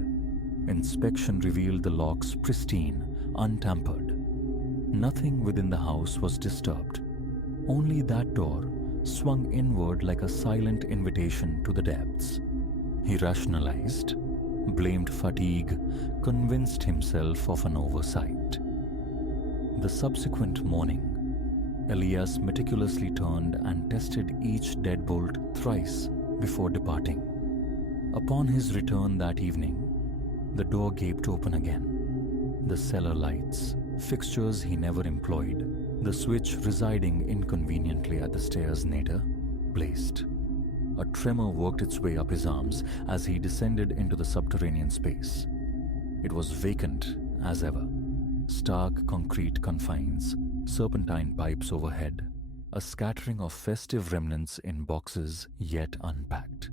Inspection revealed the locks pristine, untampered. Nothing within the house was disturbed. Only that door swung inward like a silent invitation to the depths. He rationalized, blamed fatigue, convinced himself of an oversight. The subsequent morning, Elias meticulously turned and tested each deadbolt thrice before departing. Upon his return that evening, the door gaped open again. The cellar lights, fixtures he never employed, the switch residing inconveniently at the stairs nadir, blazed. A tremor worked its way up his arms as he descended into the subterranean space. It was vacant as ever. Stark concrete confines, serpentine pipes overhead, a scattering of festive remnants in boxes yet unpacked.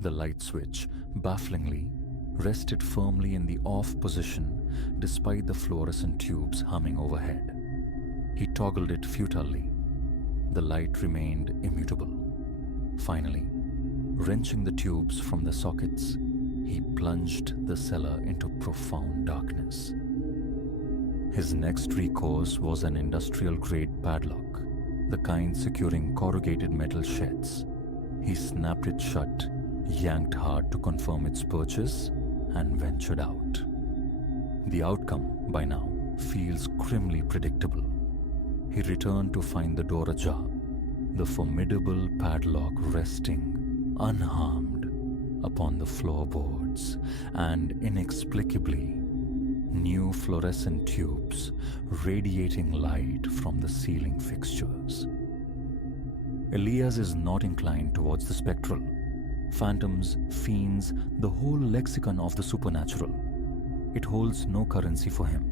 The light switch, bafflingly, rested firmly in the off position despite the fluorescent tubes humming overhead. He toggled it futilely. The light remained immutable. Finally, wrenching the tubes from the sockets, he plunged the cellar into profound darkness. His next recourse was an industrial-grade padlock, the kind securing corrugated metal sheds. He snapped it shut, yanked hard to confirm its purchase, and ventured out. The outcome, by now, feels grimly predictable. He returned to find the door ajar, the formidable padlock resting, unharmed, upon the floorboards, and inexplicably, new fluorescent tubes radiating light from the ceiling fixtures. Elias is not inclined towards the spectral. Phantoms, fiends, the whole lexicon of the supernatural. It holds no currency for him.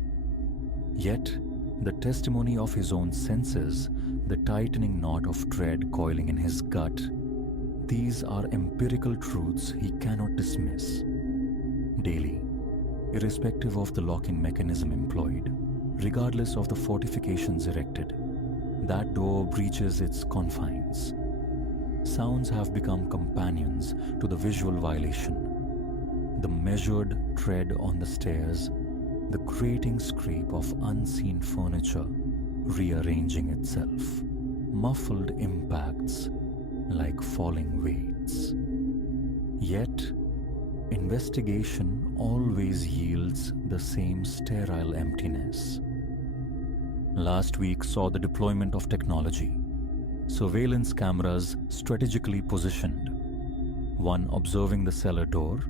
Yet, the testimony of his own senses, the tightening knot of dread coiling in his gut, these are empirical truths he cannot dismiss. Daily, irrespective of the locking mechanism employed, regardless of the fortifications erected, that door breaches its confines. Sounds have become companions to the visual violation. The measured tread on the stairs, the grating scrape of unseen furniture rearranging itself, muffled impacts like falling weights. Yet, investigation always yields the same sterile emptiness. Last week saw the deployment of technology. Surveillance cameras strategically positioned, one observing the cellar door,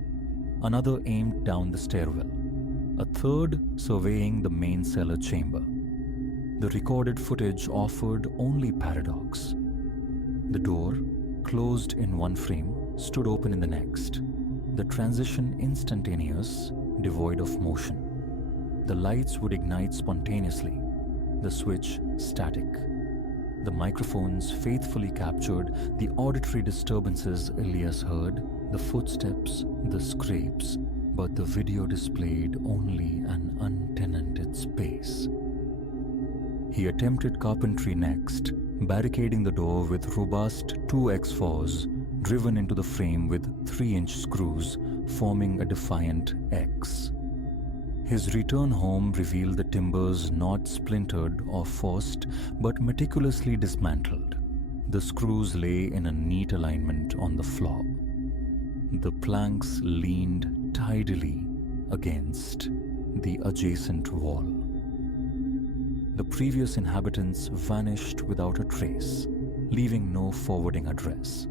another aimed down the stairwell, a third surveying the main cellar chamber. The recorded footage offered only paradox. The door, closed in one frame, stood open in the next, the transition instantaneous, devoid of motion. The lights would ignite spontaneously, the switch static. The microphones faithfully captured the auditory disturbances Elias heard, the footsteps, the scrapes, but the video displayed only an untenanted space. He attempted carpentry next, barricading the door with robust 2x4s driven into the frame with 3-inch screws, forming a defiant X. His return home revealed the timbers not splintered or forced, but meticulously dismantled. The screws lay in a neat alignment on the floor. The planks leaned tidily against the adjacent wall. The previous inhabitants vanished without a trace, leaving no forwarding address.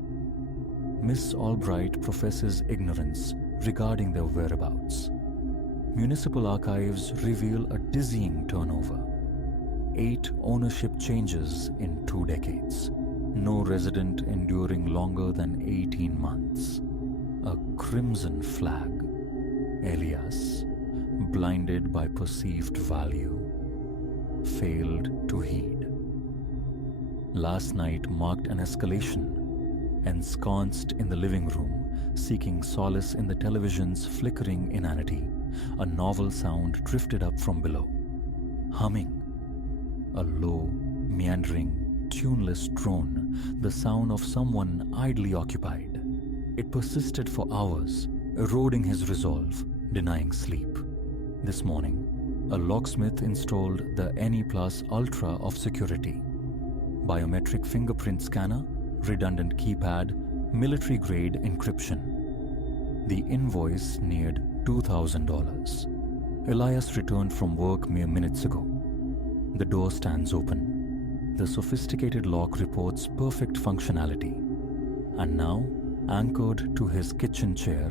Miss Albright professes ignorance regarding their whereabouts. Municipal archives reveal a dizzying turnover. 8 ownership changes in 2 decades. No resident enduring longer than 18 months. A crimson flag. Elias, blinded by perceived value, failed to heed. Last night marked an escalation. Ensconced in the living room, seeking solace in the television's flickering inanity, a novel sound drifted up from below. Humming. A low, meandering, tuneless drone, the sound of someone idly occupied. It persisted for hours, eroding his resolve, denying sleep. This morning, a locksmith installed the NE Plus Ultra of security. Biometric fingerprint scanner, redundant keypad, military-grade encryption. The invoice neared $2,000. Elias returned from work mere minutes ago. The door stands open. The sophisticated lock reports perfect functionality. And now, anchored to his kitchen chair,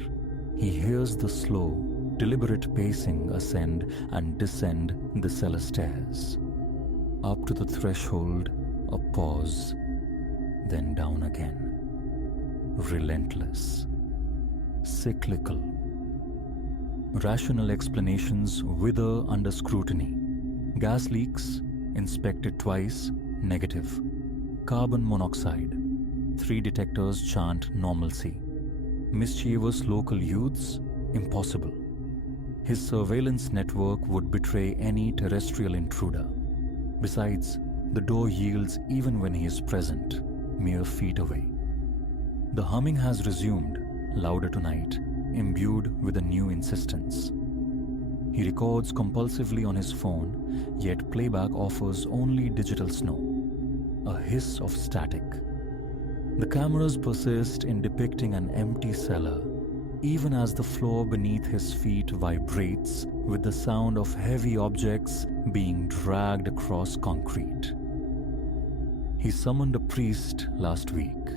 he hears the slow, deliberate pacing ascend and descend the cellar stairs. Up to the threshold, a pause, then down again. relentless, cyclical. Rational explanations wither under scrutiny. Gas leaks, inspected twice, negative. Carbon monoxide, 3 detectors chant normalcy. Mischievous local youths, impossible. His surveillance network would betray any terrestrial intruder. Besides, the door yields even when he is present, mere feet away. The humming has resumed, louder tonight, imbued with a new insistence. He records compulsively on his phone, yet playback offers only digital snow, a hiss of static. The cameras persist in depicting an empty cellar, even as the floor beneath his feet vibrates with the sound of heavy objects being dragged across concrete. He summoned a priest last week,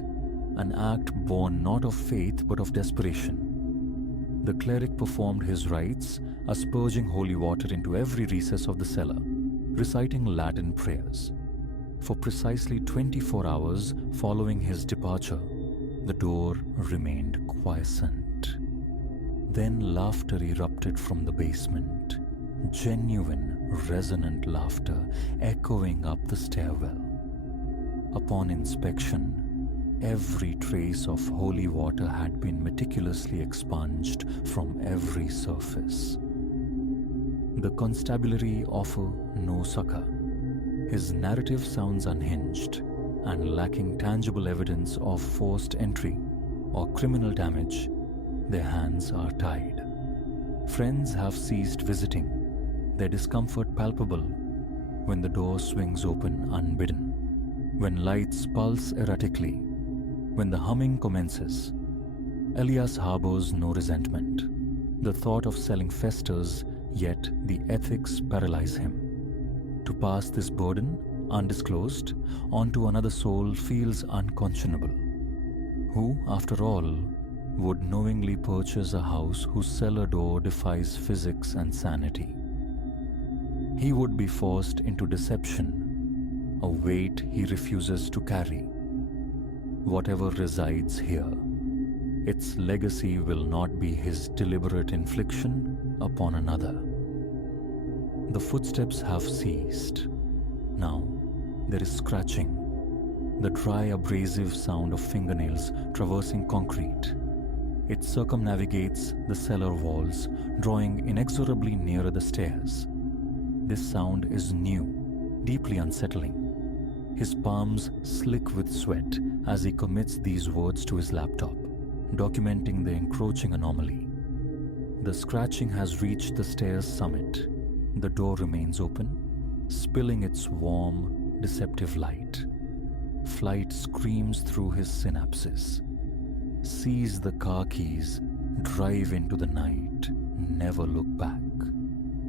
an act born not of faith but of desperation. The cleric performed his rites, asperging holy water into every recess of the cellar, reciting Latin prayers. For precisely 24 hours following his departure, the door remained quiescent. Then laughter erupted from the basement, genuine, resonant laughter echoing up the stairwell. Upon inspection, every trace of holy water had been meticulously expunged from every surface. The constabulary offer no succor. His narrative sounds unhinged and lacking tangible evidence of forced entry or criminal damage. Their hands are tied. Friends have ceased visiting, their discomfort palpable when the door swings open unbidden, when lights pulse erratically, when the humming commences. Elias harbors no resentment. The thought of selling festers, yet the ethics paralyze him. To pass this burden, undisclosed, onto another soul feels unconscionable. Who, after all, would knowingly purchase a house whose cellar door defies physics and sanity? He would be forced into deception, a weight he refuses to carry. Whatever resides here, its legacy will not be his deliberate infliction upon another. The footsteps have ceased. Now there is scratching, the dry abrasive sound of fingernails traversing concrete. It circumnavigates the cellar walls, drawing inexorably nearer the stairs. This sound is new, deeply unsettling. His palms slick with sweat as he commits these words to his laptop, documenting the encroaching anomaly. The scratching has reached the stairs' summit. The door remains open, spilling its warm, deceptive light. Flight screams through his synapses. Seize the car keys, drive into the night, never look back.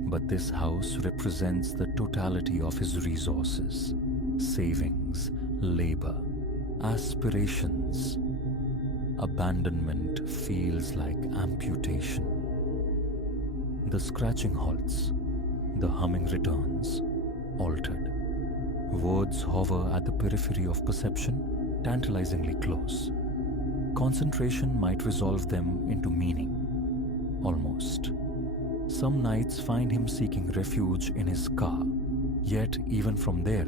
But this house represents the totality of his resources, savings, labor, aspirations. Abandonment feels like amputation. The scratching halts. The humming returns, altered. Words hover at the periphery of perception, tantalizingly close. Concentration might resolve them into meaning. Almost. Some nights find him seeking refuge in his car, yet even from there,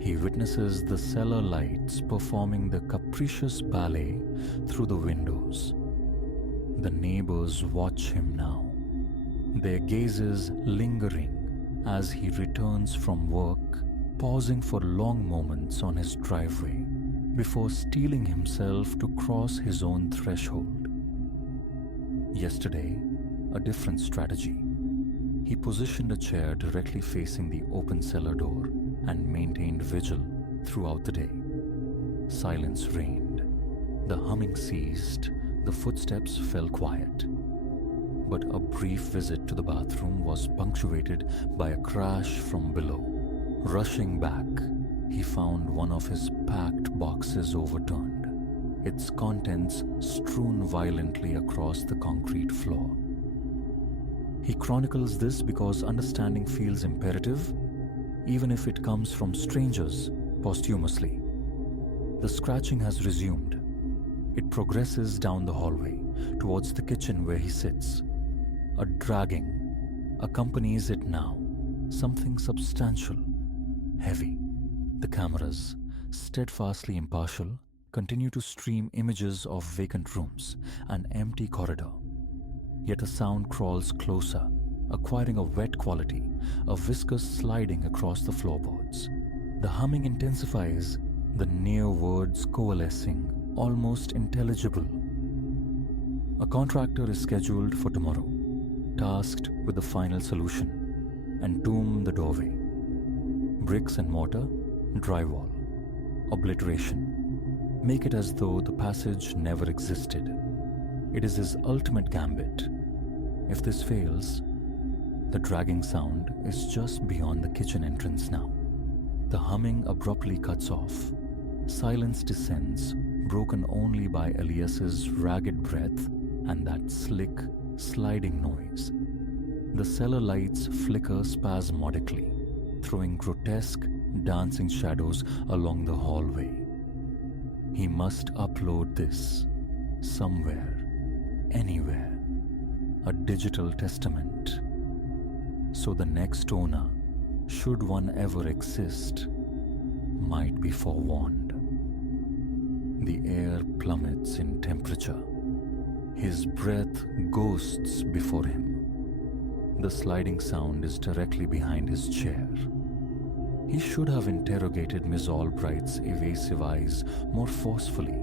he witnesses the cellar lights performing the capricious ballet through the windows. The neighbors watch him now, their gazes lingering as he returns from work, pausing for long moments on his driveway before steeling himself to cross his own threshold. Yesterday, a different strategy. He positioned a chair directly facing the open cellar door and maintained vigil throughout the day. Silence reigned. The humming ceased, the footsteps fell quiet. But a brief visit to the bathroom was punctuated by a crash from below. Rushing back, he found one of his packed boxes overturned, its contents strewn violently across the concrete floor. He chronicles this because understanding feels imperative, even if it comes from strangers posthumously. The scratching has resumed. It progresses down the hallway towards the kitchen where he sits. A dragging accompanies it now, something substantial, heavy. The cameras, steadfastly impartial, continue to stream images of vacant rooms, an empty corridor. Yet a sound crawls closer, acquiring a wet quality, a viscous sliding across the floorboards. The humming intensifies, the near words coalescing, almost intelligible. A contractor is scheduled for tomorrow, tasked with the final solution. Entomb the doorway. Bricks and mortar, drywall, obliteration. Make it as though the passage never existed. It is his ultimate gambit. If this fails, the dragging sound is just beyond the kitchen entrance now. The humming abruptly cuts off. Silence descends, broken only by Elias's ragged breath and that slick, sliding noise. The cellar lights flicker spasmodically, throwing grotesque, dancing shadows along the hallway. He must upload this, somewhere, anywhere, a digital testament. So the next owner, should one ever exist, might be forewarned. The air plummets in temperature. His breath ghosts before him. The sliding sound is directly behind his chair. He should have interrogated Miss Albright's evasive eyes more forcefully.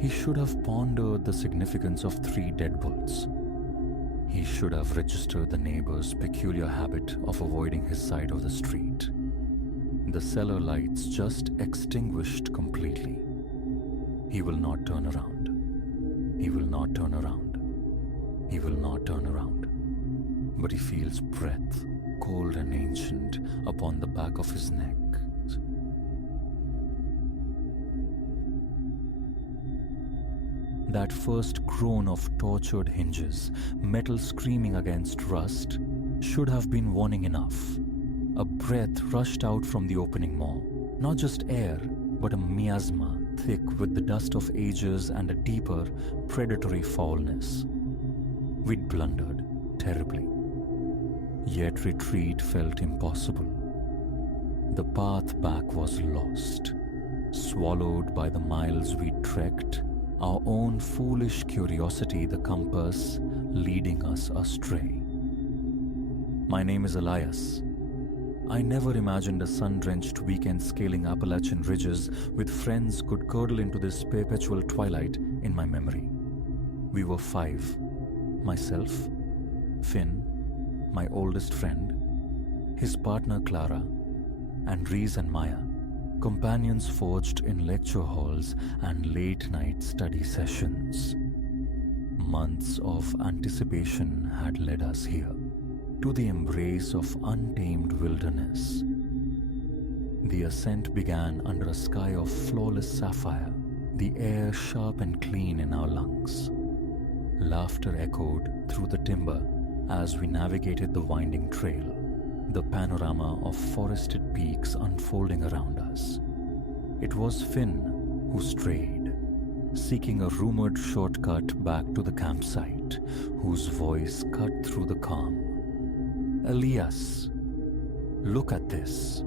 He should have pondered the significance of 3 deadbolts. He should have registered the neighbor's peculiar habit of avoiding his side of the street. The cellar lights just extinguished completely. He will not turn around. He will not turn around. He will not turn around. But he feels breath, cold and ancient, upon the back of his neck. That first groan of tortured hinges, metal screaming against rust, should have been warning enough. A breath rushed out from the opening maw. Not just air, but a miasma thick with the dust of ages and a deeper, predatory foulness. We'd blundered terribly. Yet retreat felt impossible. The path back was lost, swallowed by the miles we trekked, our own foolish curiosity the compass leading us astray. My name is Elias. I never imagined a sun-drenched weekend scaling Appalachian ridges with friends could curdle into this perpetual twilight in my memory. We were 5. Myself, Finn, my oldest friend, his partner Clara, and Reese and Maya, companions forged in lecture halls and late-night study sessions. Months of anticipation had led us here, to the embrace of untamed wilderness. The ascent began under a sky of flawless sapphire, the air sharp and clean in our lungs. Laughter echoed through the timber as we navigated the winding trail, the panorama of forested peaks unfolding around us. It was Finn who strayed, seeking a rumored shortcut back to the campsite, whose voice cut through the calm. Elias, look at this.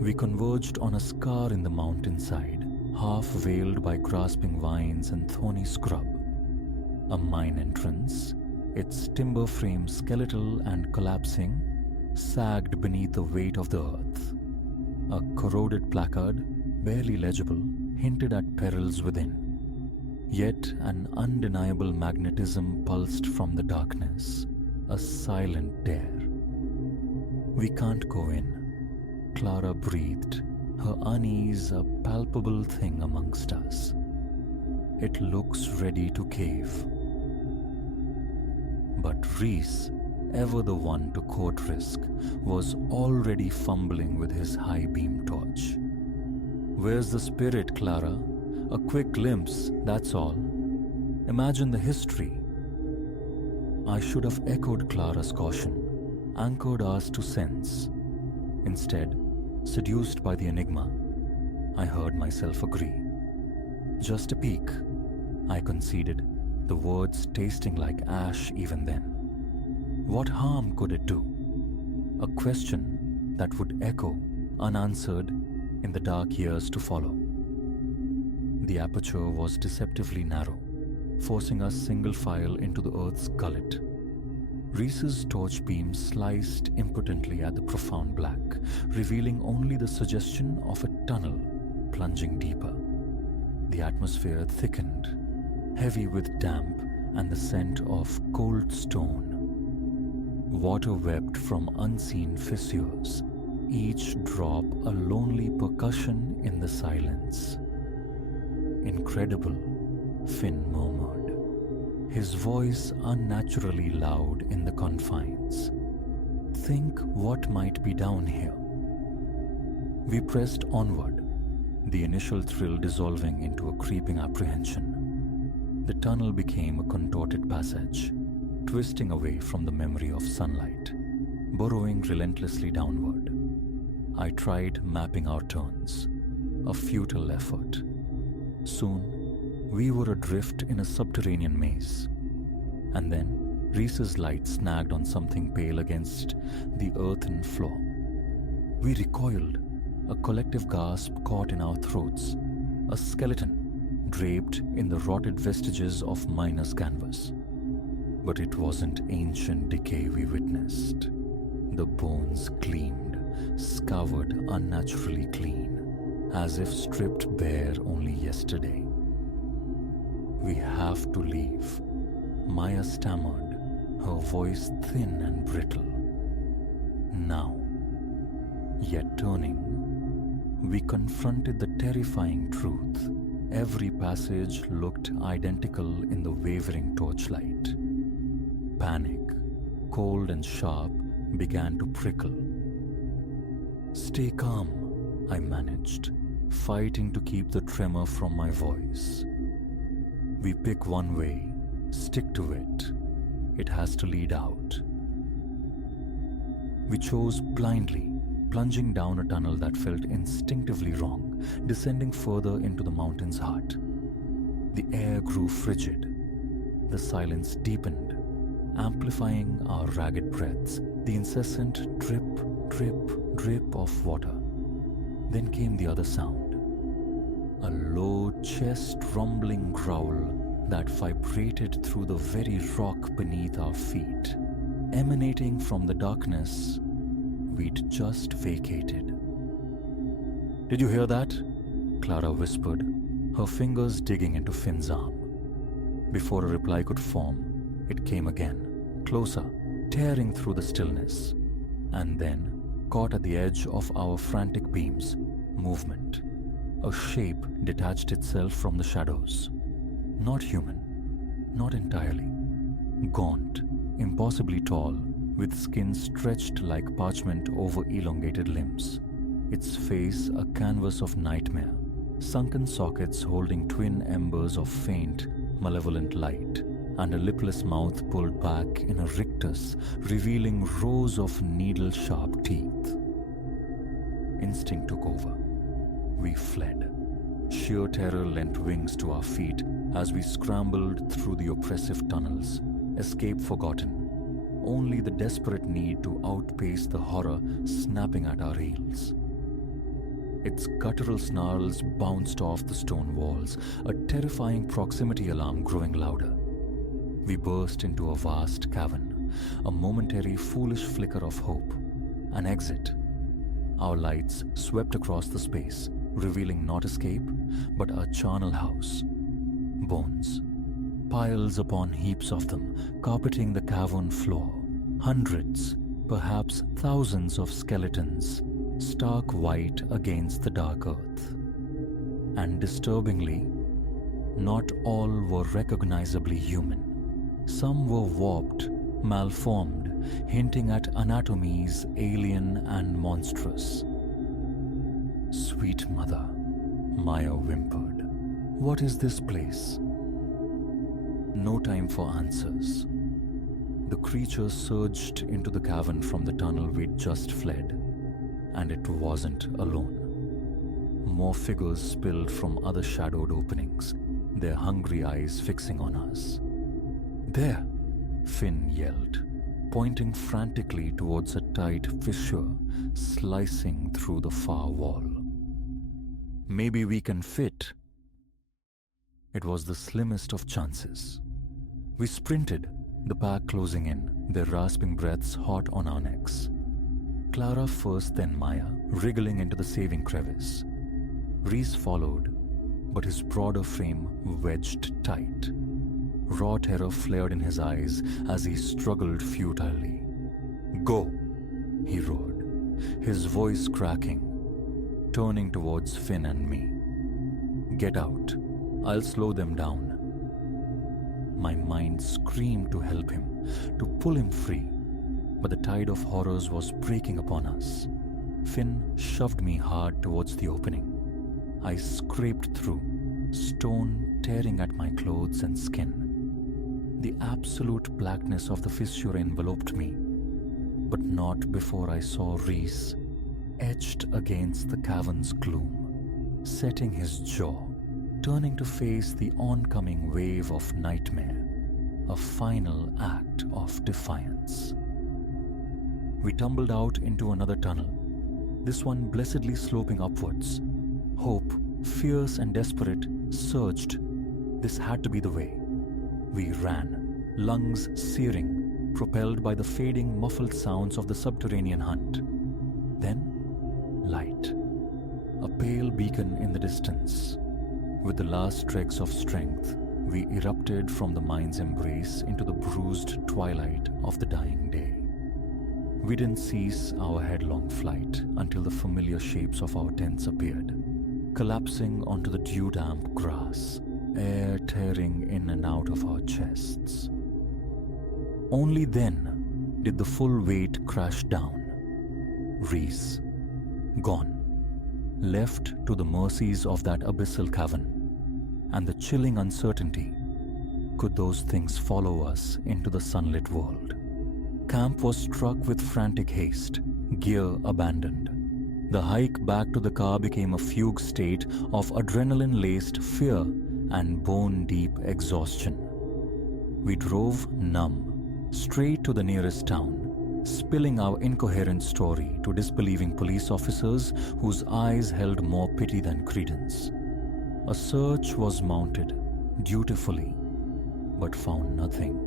We converged on a scar in the mountainside, half veiled by grasping vines and thorny scrub. A mine entrance, its timber frame skeletal and collapsing, sagged beneath the weight of the earth. A corroded placard, barely legible, hinted at perils within. Yet an undeniable magnetism pulsed from the darkness, a silent dare. We can't go in, Clara breathed, her unease a palpable thing amongst us. It looks ready to cave. But Reese, ever the one to court risk, was already fumbling with his high-beam torch. Where's the spirit, Clara? A quick glimpse, that's all. Imagine the history. I should have echoed Clara's caution, anchored ours to sense. Instead, seduced by the enigma, I heard myself agree. Just a peek, I conceded, the words tasting like ash even then. What harm could it do? A question that would echo unanswered in the dark years to follow. The aperture was deceptively narrow, forcing us single file into the Earth's gullet. Reese's torch beam sliced impotently at the profound black, revealing only the suggestion of a tunnel plunging deeper. The atmosphere thickened, heavy with damp and the scent of cold stone. Water wept from unseen fissures, each drop a lonely percussion in the silence. Incredible, Finn murmured, his voice unnaturally loud in the confines. Think what might be down here. We pressed onward, the initial thrill dissolving into a creeping apprehension. The tunnel became a contorted passage, twisting away from the memory of sunlight, burrowing relentlessly downward. I tried mapping our turns, a futile effort. Soon, we were adrift in a subterranean maze. And then, Reese's light snagged on something pale against the earthen floor. We recoiled, a collective gasp caught in our throats, a skeleton draped in the rotted vestiges of miner's canvas. But it wasn't ancient decay we witnessed. The bones gleamed, scoured unnaturally clean, as if stripped bare only yesterday. We have to leave, Maya stammered, her voice thin and brittle. Now. Yet turning, we confronted the terrifying truth. Every passage looked identical in the wavering torchlight. Panic, cold and sharp, began to prickle. Stay calm, I managed, fighting to keep the tremor from my voice. We pick one way, stick to it. It has to lead out. We chose blindly, plunging down a tunnel that felt instinctively wrong, descending further into the mountain's heart. The air grew frigid. The silence deepened, amplifying our ragged breaths, the incessant drip, drip, drip of water. Then came the other sound, a low, chest-rumbling growl that vibrated through the very rock beneath our feet, emanating from the darkness we'd just vacated. Did you hear that? Clara whispered, her fingers digging into Finn's arm. Before a reply could form, it came again, closer, tearing through the stillness, and then, caught at the edge of our frantic beams, movement. A shape detached itself from the shadows. Not human, not entirely. Gaunt, impossibly tall, with skin stretched like parchment over elongated limbs. Its face a canvas of nightmare, sunken sockets holding twin embers of faint, malevolent light, and a lipless mouth pulled back in a rictus, revealing rows of needle-sharp teeth. Instinct took over. We fled. Sheer terror lent wings to our feet as we scrambled through the oppressive tunnels, escape forgotten. Only the desperate need to outpace the horror snapping at our heels. Its guttural snarls bounced off the stone walls, a terrifying proximity alarm growing louder. We burst into a vast cavern, a momentary foolish flicker of hope, an exit. Our lights swept across the space, revealing not escape, but a charnel house. Bones, piles upon heaps of them, carpeting the cavern floor. Hundreds, perhaps thousands of skeletons, stark white against the dark earth. And disturbingly, not all were recognizably human. Some were warped, malformed, hinting at anatomies alien and monstrous. Sweet mother, Maya whimpered. What is this place? No time for answers. The creature surged into the cavern from the tunnel we'd just fled, and it wasn't alone. More figures spilled from other shadowed openings, their hungry eyes fixing on us. "There!" Finn yelled, pointing frantically towards a tight fissure slicing through the far wall. "Maybe we can fit." It was the slimmest of chances. We sprinted, the pack closing in, their rasping breaths hot on our necks. Clara first, then Maya, wriggling into the saving crevice. Reese followed, but his broader frame wedged tight. Raw terror flared in his eyes as he struggled futilely. "Go!" he roared, his voice cracking, turning towards Finn and me. "Get out. I'll slow them down." My mind screamed to help him, to pull him free, but the tide of horrors was breaking upon us. Finn shoved me hard towards the opening. I scraped through, stone tearing at my clothes and skin. The absolute blackness of the fissure enveloped me, but not before I saw Reese etched against the cavern's gloom, setting his jaw, turning to face the oncoming wave of nightmare, a final act of defiance. We tumbled out into another tunnel, this one blessedly sloping upwards. Hope, fierce and desperate, surged. This had to be the way. We ran, lungs searing, propelled by the fading, muffled sounds of the subterranean hunt. Then, light. A pale beacon in the distance. With the last dregs of strength, we erupted from the mind's embrace into the bruised twilight of the dying day. We didn't cease our headlong flight until the familiar shapes of our tents appeared, collapsing onto the dew-damp grass, air tearing in and out of our chests. Only then did the full weight crash down. Reese, gone, left to the mercies of that abyssal cavern, and the chilling uncertainty, could those things follow us into the sunlit world? Camp was struck with frantic haste, gear abandoned. The hike back to the car became a fugue state of adrenaline-laced fear and bone-deep exhaustion. We drove numb, straight to the nearest town, spilling our incoherent story to disbelieving police officers whose eyes held more pity than credence. A search was mounted, dutifully, but found nothing.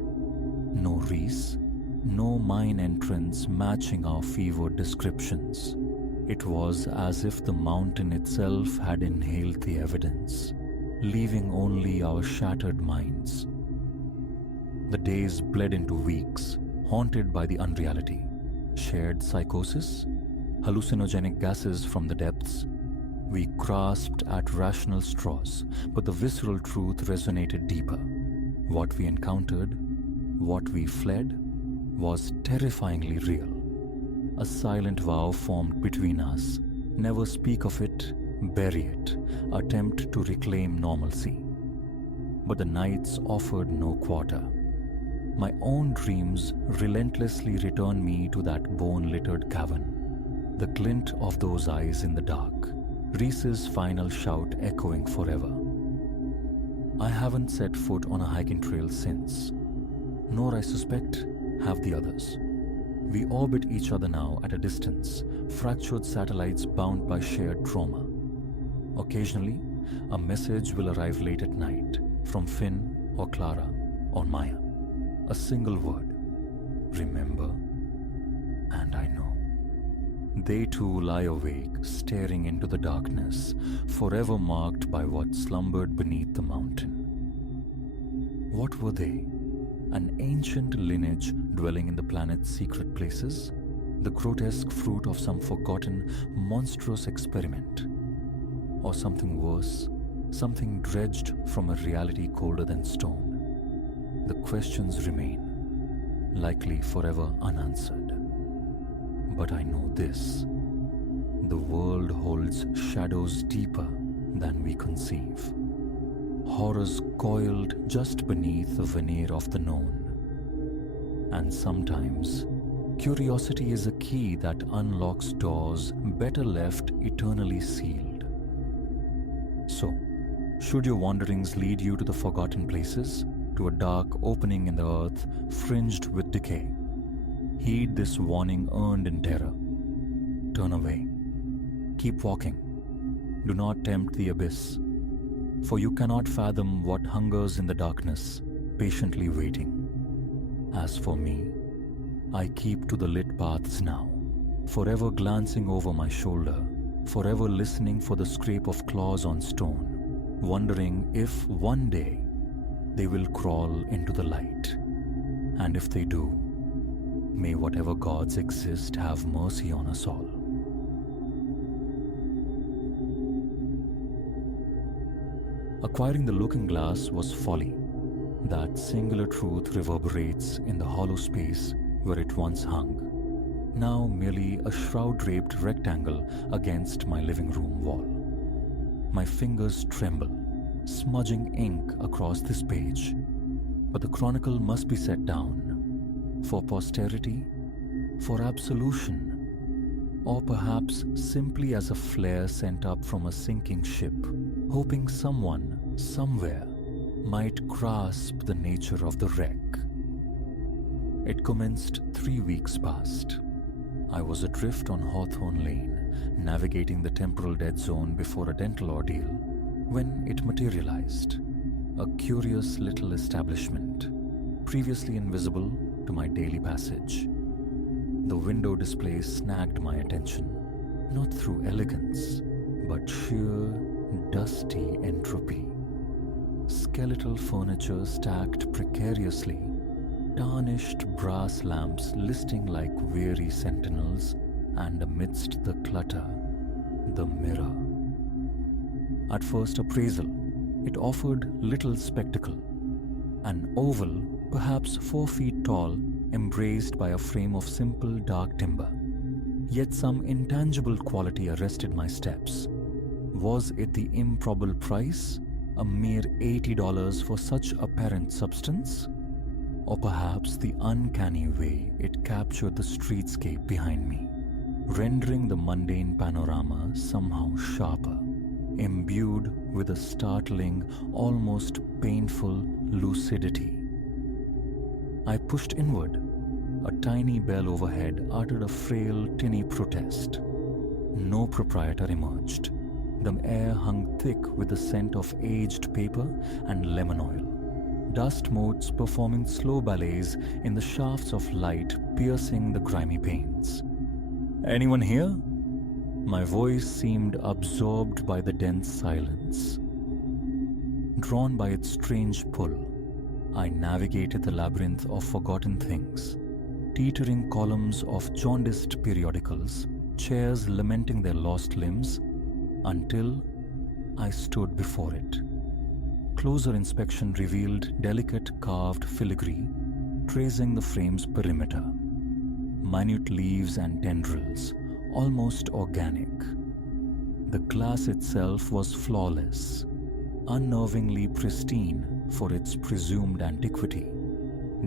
No Reese, no mine entrance matching our fevered descriptions. It was as if the mountain itself had inhaled the evidence, leaving only our shattered minds. The days bled into weeks, haunted by the unreality. Shared psychosis, hallucinogenic gases from the depths. We grasped at rational straws, but the visceral truth resonated deeper. What we encountered, what we fled, was terrifyingly real. A silent vow formed between us. Never speak of it, bury it, attempt to reclaim normalcy. But the nights offered no quarter. My own dreams relentlessly returned me to that bone-littered cavern. The glint of those eyes in the dark, Reese's final shout echoing forever. I haven't set foot on a hiking trail since, nor I suspect have the others. We orbit each other now at a distance, fractured satellites bound by shared trauma. Occasionally, a message will arrive late at night from Finn or Clara or Maya. A single word, remember, and I know. They too lie awake, staring into the darkness, forever marked by what slumbered beneath the mountain. What were they? An ancient lineage dwelling in the planet's secret places? The grotesque fruit of some forgotten, monstrous experiment? Or something worse, something dredged from a reality colder than stone? The questions remain, likely forever unanswered. But I know this: the world holds shadows deeper than we conceive. Horrors coiled just beneath the veneer of the known. And sometimes, curiosity is a key that unlocks doors better left eternally sealed. Should your wanderings lead you to the forgotten places, to a dark opening in the earth fringed with decay, heed this warning earned in terror. Turn away. Keep walking. Do not tempt the abyss, for you cannot fathom what hungers in the darkness, patiently waiting. As for me, I keep to the lit paths now, forever glancing over my shoulder, forever listening for the scrape of claws on stone, wondering if one day they will crawl into the light. And if they do, may whatever gods exist have mercy on us all. Acquiring the looking glass was folly. That singular truth reverberates in the hollow space where it once hung, now merely a shroud-draped rectangle against my living room wall. My fingers tremble, smudging ink across this page, but the chronicle must be set down. For posterity, for absolution, or perhaps simply as a flare sent up from a sinking ship, hoping someone, somewhere, might grasp the nature of the wreck. It commenced 3 weeks past. I was adrift on Hawthorne Lane, navigating the temporal dead zone before a dental ordeal, when it materialized. A curious little establishment, previously invisible to my daily passage. The window display snagged my attention, not through elegance, but sheer, dusty entropy. Skeletal furniture stacked precariously, tarnished brass lamps listing like weary sentinels, and amidst the clutter, the mirror. At first appraisal, it offered little spectacle. An oval, perhaps 4 feet tall, embraced by a frame of simple dark timber. Yet some intangible quality arrested my steps. Was it the improbable price, a mere $80 for such apparent substance? Or perhaps the uncanny way it captured the streetscape behind me, rendering the mundane panorama somehow sharper, imbued with a startling, almost painful lucidity. I pushed inward. A tiny bell overhead uttered a frail, tinny protest. No proprietor emerged. The air hung thick with the scent of aged paper and lemon oil. Dust motes performing slow ballets in the shafts of light piercing the grimy panes. Anyone here? My voice seemed absorbed by the dense silence. Drawn by its strange pull, I navigated the labyrinth of forgotten things, teetering columns of jaundiced periodicals, chairs lamenting their lost limbs, until I stood before it. Closer inspection revealed delicate carved filigree tracing the frame's perimeter. Minute leaves and tendrils, almost organic. The glass itself was flawless, unnervingly pristine for its presumed antiquity,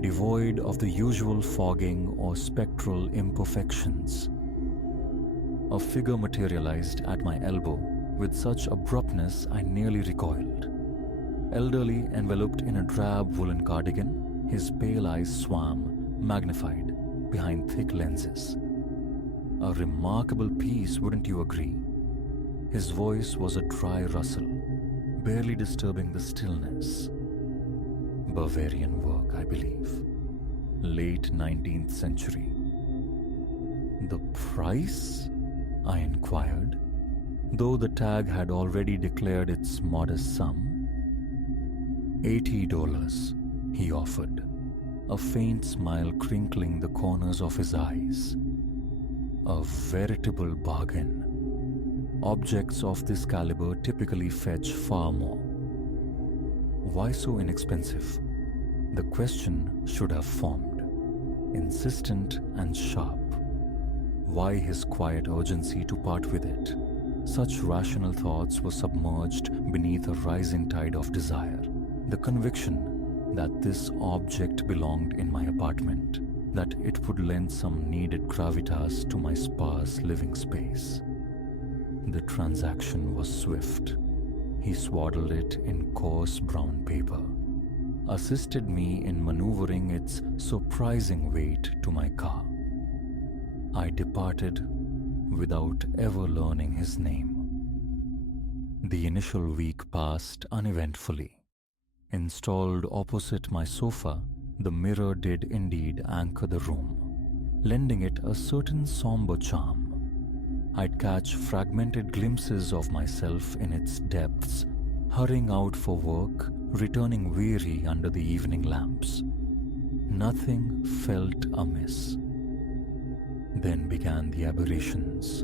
devoid of the usual fogging or spectral imperfections. A figure materialized at my elbow with such abruptness I nearly recoiled. Elderly, enveloped in a drab woolen cardigan, his pale eyes swam, magnified, behind thick lenses. A remarkable piece, wouldn't you agree? His voice was a dry rustle, barely disturbing the stillness. Bavarian work, I believe. Late 19th century. The price? I inquired, though the tag had already declared its modest sum. $80, he offered, a faint smile crinkling the corners of his eyes. A veritable bargain. Objects of this caliber typically fetch far more. Why so inexpensive? The question should have formed, insistent and sharp. Why his quiet urgency to part with it? Such rational thoughts were submerged beneath a rising tide of desire. The conviction that this object belonged in my apartment, that it would lend some needed gravitas to my sparse living space. The transaction was swift. He swaddled it in coarse brown paper, assisted me in maneuvering its surprising weight to my car. I departed without ever learning his name. The initial week passed uneventfully. Installed opposite my sofa, the mirror did indeed anchor the room, lending it a certain somber charm. I'd catch fragmented glimpses of myself in its depths, hurrying out for work, returning weary under the evening lamps. Nothing felt amiss. Then began the aberrations.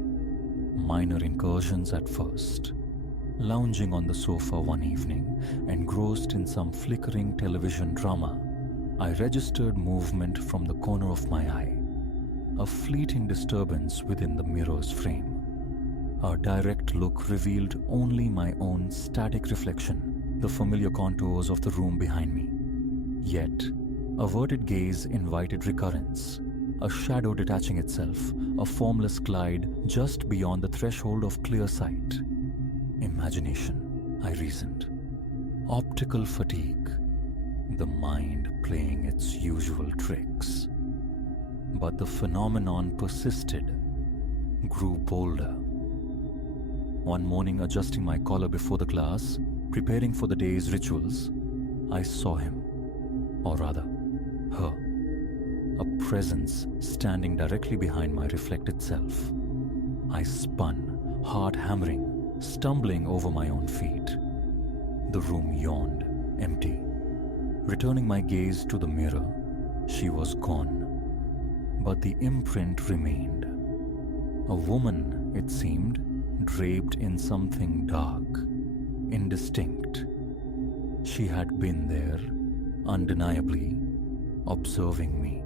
Minor incursions at first. Lounging on the sofa one evening, engrossed in some flickering television drama, I registered movement from the corner of my eye. A fleeting disturbance within the mirror's frame. A direct look revealed only my own static reflection, the familiar contours of the room behind me. Yet, averted gaze invited recurrence. A shadow detaching itself, a formless glide just beyond the threshold of clear sight. Imagination, I reasoned. Optical fatigue. The mind playing its usual tricks. But the phenomenon persisted, grew bolder. One morning, adjusting my collar before the class, preparing for the day's rituals, I saw him, or rather, her. A presence standing directly behind my reflected self. I spun, heart hammering, stumbling over my own feet. The room yawned, empty. Returning my gaze to the mirror, she was gone. But the imprint remained. A woman, it seemed, draped in something dark, indistinct. She had been there, undeniably, observing me.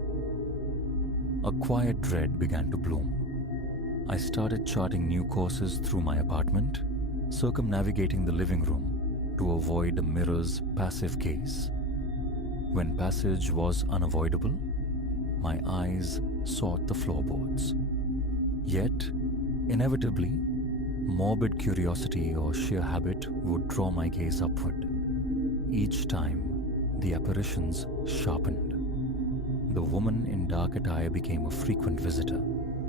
A quiet dread began to bloom. I started charting new courses through my apartment, circumnavigating the living room to avoid the mirror's passive gaze. When passage was unavoidable, my eyes sought the floorboards. Yet, inevitably, morbid curiosity or sheer habit would draw my gaze upward. Each time, the apparitions sharpened. The woman in dark attire became a frequent visitor,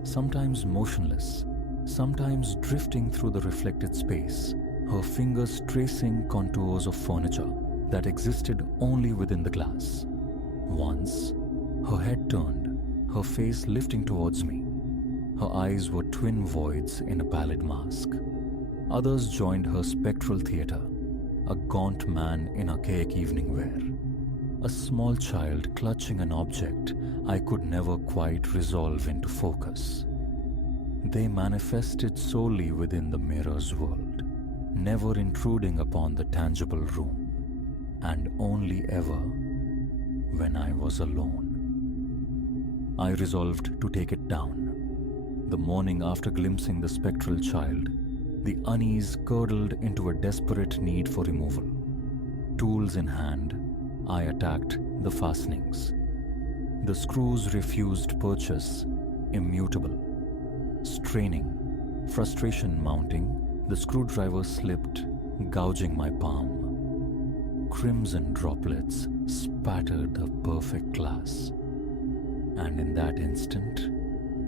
sometimes motionless, sometimes drifting through the reflected space, her fingers tracing contours of furniture that existed only within the glass. Once, her head turned, her face lifting towards me. Her eyes were twin voids in a pallid mask. Others joined her spectral theater, a gaunt man in archaic evening wear, a small child clutching an object I could never quite resolve into focus. They manifested solely within the mirror's world, never intruding upon the tangible room, and only ever when I was alone. I resolved to take it down. The morning after glimpsing the spectral child, the unease curdled into a desperate need for removal. Tools in hand, I attacked the fastenings. The screws refused purchase, immutable. Straining, frustration mounting, the screwdriver slipped, gouging my palm. Crimson droplets spattered the perfect glass. And in that instant,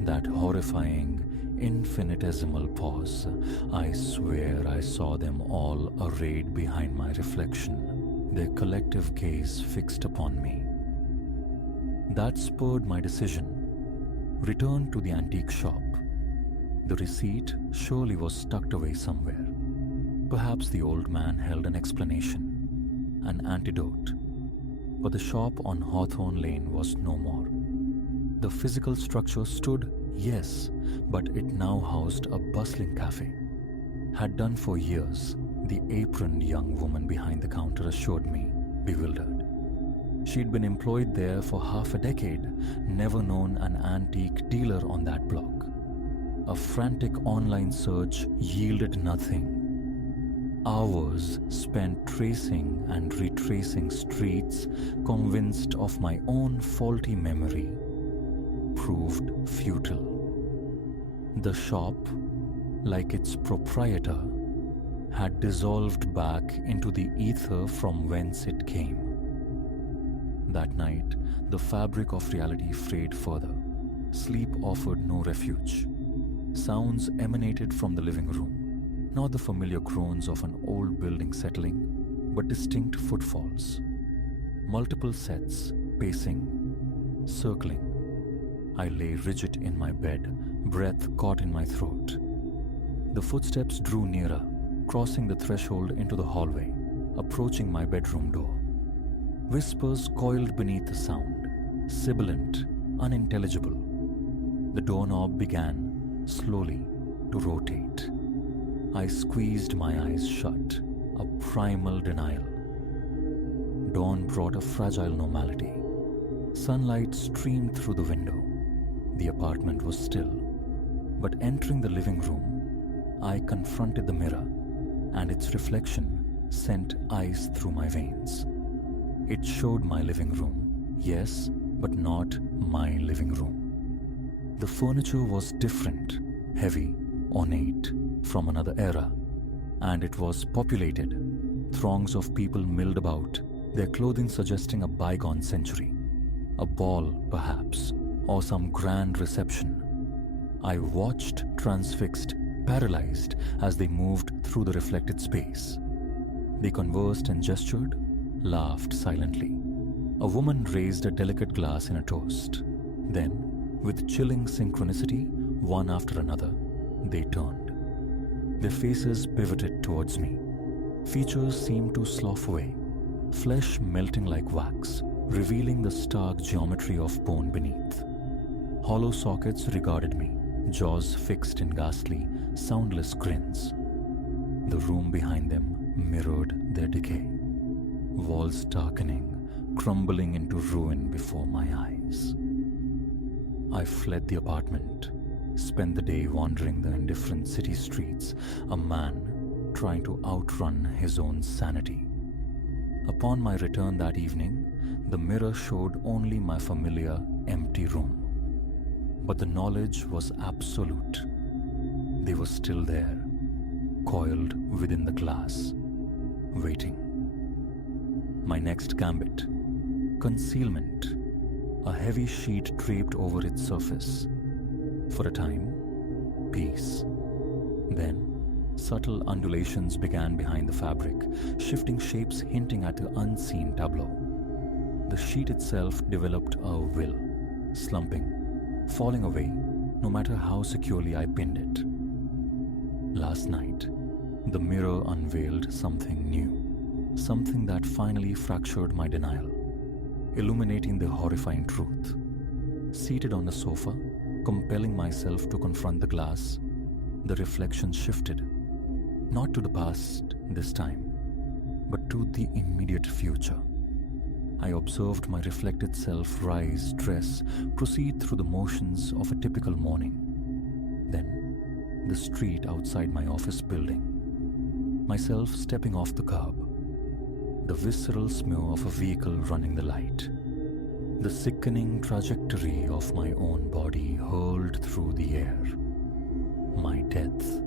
that horrifying, infinitesimal pause, I swear I saw them all arrayed behind my reflection, their collective gaze fixed upon me. That spurred my decision. Return to the antique shop. The receipt surely was tucked away somewhere. Perhaps the old man held an explanation, an antidote. But the shop on Hawthorne Lane was no more. The physical structure stood, yes, but it now housed a bustling cafe. Had done for years, the aproned young woman behind the counter assured me, bewildered. She'd been employed there for half a decade, never known an antique dealer on that block. A frantic online search yielded nothing. Hours spent tracing and retracing streets, convinced of my own faulty memory, proved futile. The shop, like its proprietor, had dissolved back into the ether from whence it came. That night, the fabric of reality frayed further. Sleep offered no refuge. Sounds emanated from the living room, not the familiar groans of an old building settling, but distinct footfalls. Multiple sets, pacing, circling. I lay rigid in my bed, breath caught in my throat. The footsteps drew nearer, crossing the threshold into the hallway, approaching my bedroom door. Whispers coiled beneath the sound, sibilant, unintelligible. The doorknob began, slowly, to rotate. I squeezed my eyes shut, a primal denial. Dawn brought a fragile normality. Sunlight streamed through the window. The apartment was still. But entering the living room, I confronted the mirror, and its reflection sent ice through my veins. It showed my living room, yes, but not my living room. The furniture was different, heavy, ornate, from another era, and it was populated. Throngs of people milled about, their clothing suggesting a bygone century. A ball, perhaps, or some grand reception. I watched, transfixed, paralyzed, as they moved through the reflected space. They conversed and gestured, laughed silently. A woman raised a delicate glass in a toast. Then, with chilling synchronicity, one after another, they turned. Their faces pivoted towards me. Features seemed to slough away, flesh melting like wax, revealing the stark geometry of bone beneath. Hollow sockets regarded me, jaws fixed in ghastly, soundless grins. The room behind them mirrored their decay. Walls darkening, crumbling into ruin before my eyes. I fled the apartment, spent the day wandering the indifferent city streets, a man trying to outrun his own sanity. Upon my return that evening, the mirror showed only my familiar, empty room. But the knowledge was absolute. They were still there, coiled within the glass, waiting. My next gambit, concealment, a heavy sheet draped over its surface. For a time, peace. Then, subtle undulations began behind the fabric, shifting shapes hinting at the unseen tableau. The sheet itself developed a will, slumping, falling away no matter how securely I pinned it. Last night, the mirror unveiled something new, something that finally fractured my denial, illuminating the horrifying truth. Seated on the sofa, compelling myself to confront the glass, the reflection shifted, not to the past this time, but to the immediate future. I observed my reflected self rise, dress, proceed through the motions of a typical morning. Then, the street outside my office building. Myself stepping off the curb. The visceral smear of a vehicle running the light. The sickening trajectory of my own body hurled through the air. My death,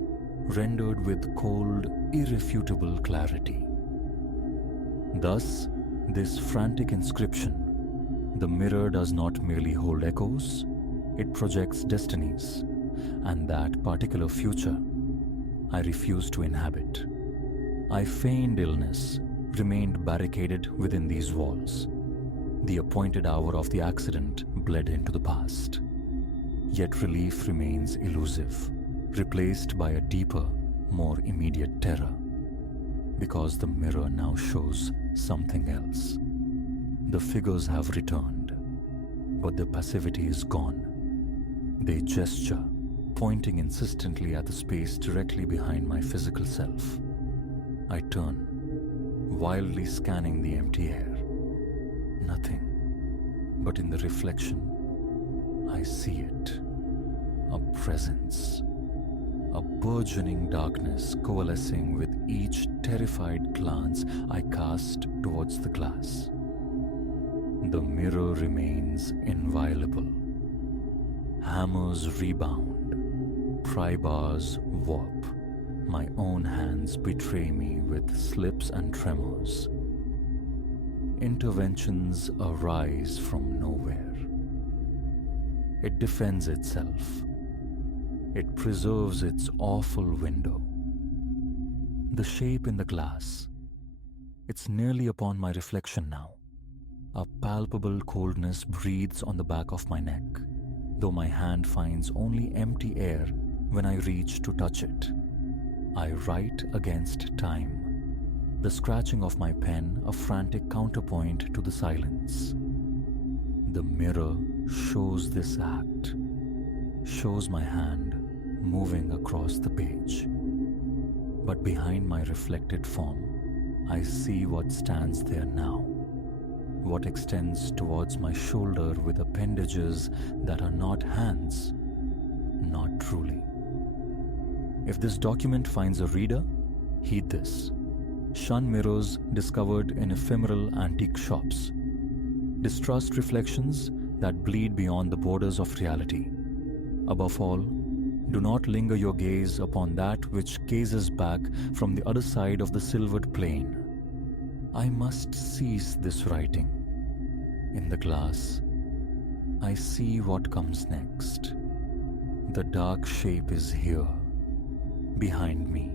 rendered with cold, irrefutable clarity. Thus, this frantic inscription: the mirror does not merely hold echoes, it projects destinies, and that particular future I refuse to inhabit. I feigned illness, remained barricaded within these walls. The appointed hour of the accident bled into the past. Yet relief remains elusive, replaced by a deeper, more immediate terror. Because the mirror now shows something else. The figures have returned, but their passivity is gone. They gesture, pointing insistently at the space directly behind my physical self. I turn, wildly scanning the empty air. Nothing, but in the reflection, I see it. A presence. A burgeoning darkness coalescing with each terrified glance I cast towards the glass. The mirror remains inviolable. Hammers rebound, pry bars warp, My own hands betray me with slips and tremors. Interventions arise from nowhere. It defends itself. It preserves its awful window. The shape in the glass. It's nearly upon my reflection now. A palpable coldness breathes on the back of my neck, though my hand finds only empty air when I reach to touch it. I write against time, the scratching of my pen a frantic counterpoint to the silence. The mirror shows this act, shows my hand moving across the page. But behind my reflected form, I see what stands there now, what extends towards my shoulder with appendages that are not hands, not truly. If this document finds a reader, heed this. Shun mirrors discovered in ephemeral antique shops. Distrust reflections that bleed beyond the borders of reality. Above all, do not linger your gaze upon that which gazes back from the other side of the silvered plain. I must cease this writing. In the glass, I see what comes next. The dark shape is here, behind me,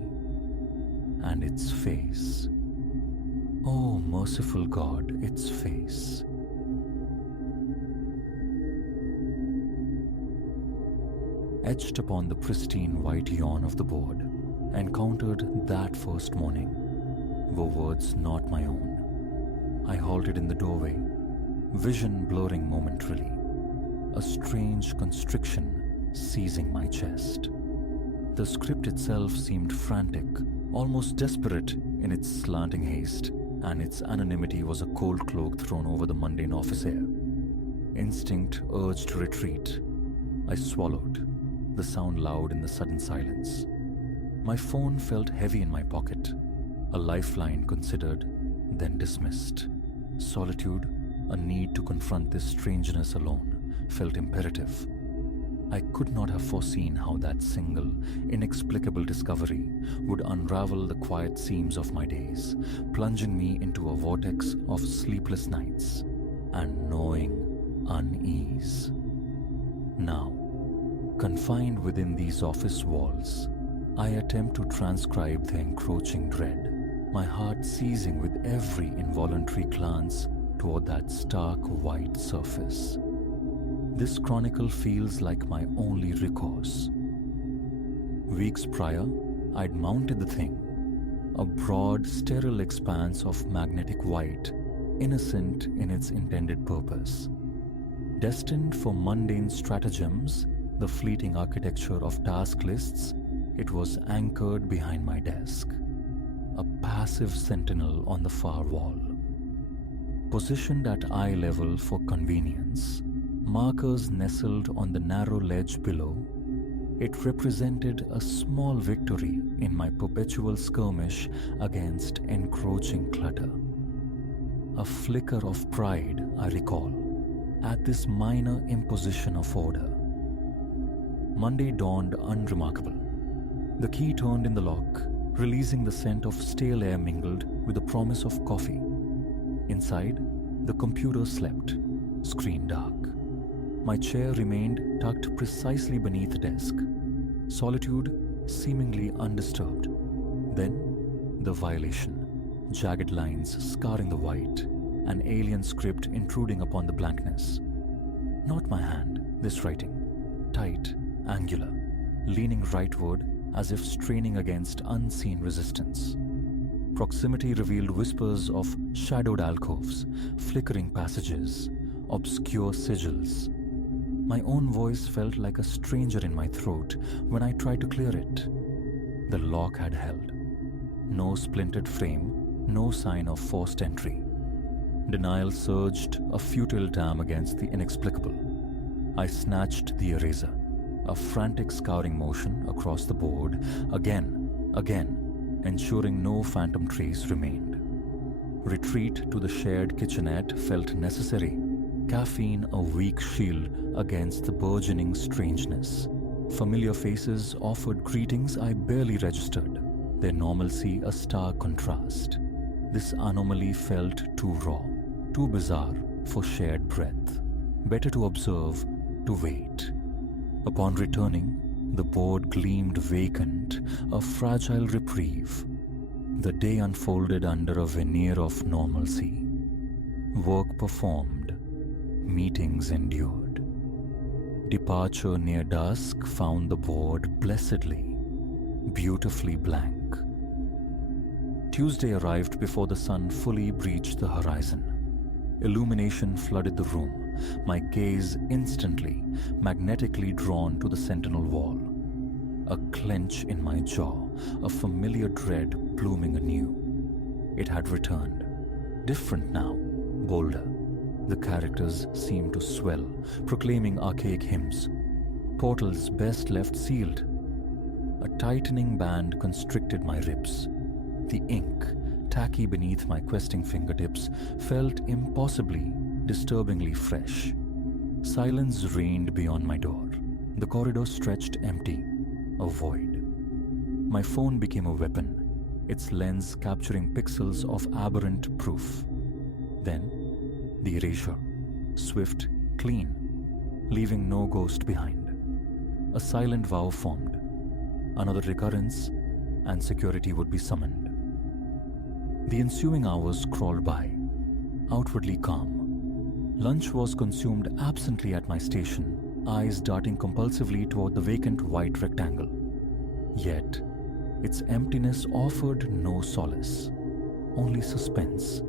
and its face. Oh, merciful God, its face. Etched upon the pristine white yawn of the board, encountered that first morning, were words not my own. I halted in the doorway, vision blurring momentarily, a strange constriction seizing my chest. The script itself seemed frantic, almost desperate in its slanting haste, and its anonymity was a cold cloak thrown over the mundane office air. Instinct urged retreat. I swallowed, the sound loud in the sudden silence. My phone felt heavy in my pocket, a lifeline considered, then dismissed. Solitude, a need to confront this strangeness alone, felt imperative. I could not have foreseen how that single, inexplicable discovery would unravel the quiet seams of my days, plunging me into a vortex of sleepless nights and gnawing unease. Now, confined within these office walls, I attempt to transcribe the encroaching dread, my heart seizing with every involuntary glance toward that stark white surface. This chronicle feels like my only recourse. Weeks prior, I'd mounted the thing, a broad, sterile expanse of magnetic white, innocent in its intended purpose. Destined for mundane stratagems, the fleeting architecture of task lists, it was anchored behind my desk, a passive sentinel on the far wall. Positioned at eye level for convenience, markers nestled on the narrow ledge below, it represented a small victory in my perpetual skirmish against encroaching clutter. A flicker of pride, I recall, at this minor imposition of order. Monday dawned unremarkable. The key turned in the lock, releasing the scent of stale air mingled with the promise of coffee. Inside, the computer slept, screen dark. My chair remained tucked precisely beneath the desk. Solitude seemingly undisturbed. Then, the violation. Jagged lines scarring the white, an alien script intruding upon the blankness. Not my hand, this writing. Tight, angular, leaning rightward as if straining against unseen resistance. Proximity revealed whispers of shadowed alcoves, flickering passages, obscure sigils. My own voice felt like a stranger in my throat when I tried to clear it. The lock had held. No splintered frame, no sign of forced entry. Denial surged, a futile dam against the inexplicable. I snatched the eraser, a frantic scouring motion across the board, again, ensuring no phantom trace remained. Retreat to the shared kitchenette felt necessary, caffeine a weak shield against the burgeoning strangeness. Familiar faces offered greetings I barely registered. their normalcy a stark contrast. This anomaly felt too raw, too bizarre for shared breath. Better to observe, to wait. Upon returning, the board gleamed vacant, a fragile reprieve. The day unfolded under a veneer of normalcy. Work performed, meetings endured. Departure near dusk found the board blessedly, beautifully blank. Tuesday arrived before the sun fully breached the horizon. Illumination flooded the room, my gaze instantly, magnetically drawn to the sentinel wall. A clench in my jaw, a familiar dread blooming anew. It had returned. Different now, bolder. The characters seemed to swell, proclaiming archaic hymns. Portals best left sealed. A tightening band constricted my ribs. The ink, tacky beneath my questing fingertips, felt impossibly, disturbingly fresh. Silence reigned beyond my door. The corridor stretched empty, a void. My phone became a weapon, its lens capturing pixels of aberrant proof. Then, the erasure, swift, clean, leaving no ghost behind. A silent vow formed. Another recurrence, and security would be summoned. The ensuing hours crawled by, outwardly calm. Lunch was consumed absently at my station, eyes darting compulsively toward the vacant white rectangle. Yet, its emptiness offered no solace, only suspense.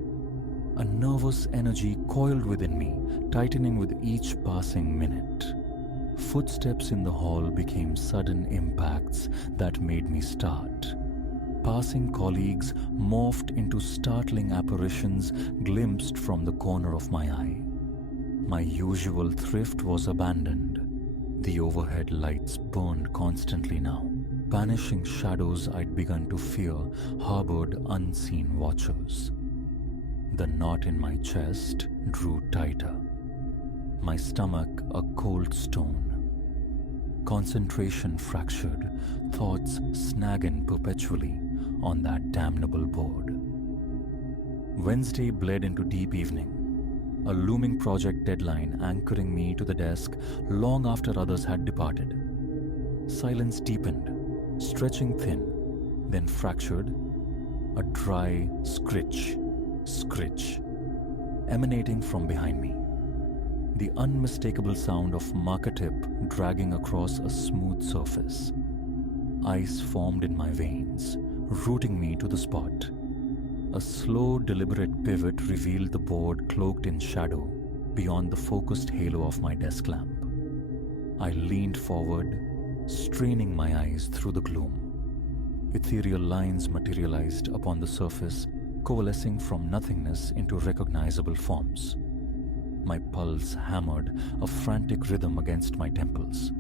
A nervous energy coiled within me, tightening with each passing minute. Footsteps in the hall became sudden impacts that made me start. Passing colleagues morphed into startling apparitions glimpsed from the corner of my eye. My usual thrift was abandoned. The overhead lights burned constantly now. Vanishing shadows I'd begun to fear harbored unseen watchers. The knot in my chest drew tighter. My stomach a cold stone. Concentration fractured, thoughts snagging perpetually on that damnable board. Wednesday bled into deep evening, a looming project deadline anchoring me to the desk long after others had departed. Silence deepened, stretching thin, then fractured, a dry scritch, emanating from behind me. The unmistakable sound of marker tip dragging across a smooth surface. Ice formed in my veins, rooting me to the spot. A slow, deliberate pivot revealed the board cloaked in shadow beyond the focused halo of my desk lamp. I leaned forward, straining my eyes through the gloom. Ethereal lines materialized upon the surface, coalescing from nothingness into recognizable forms. My pulse hammered, a frantic rhythm against my temples.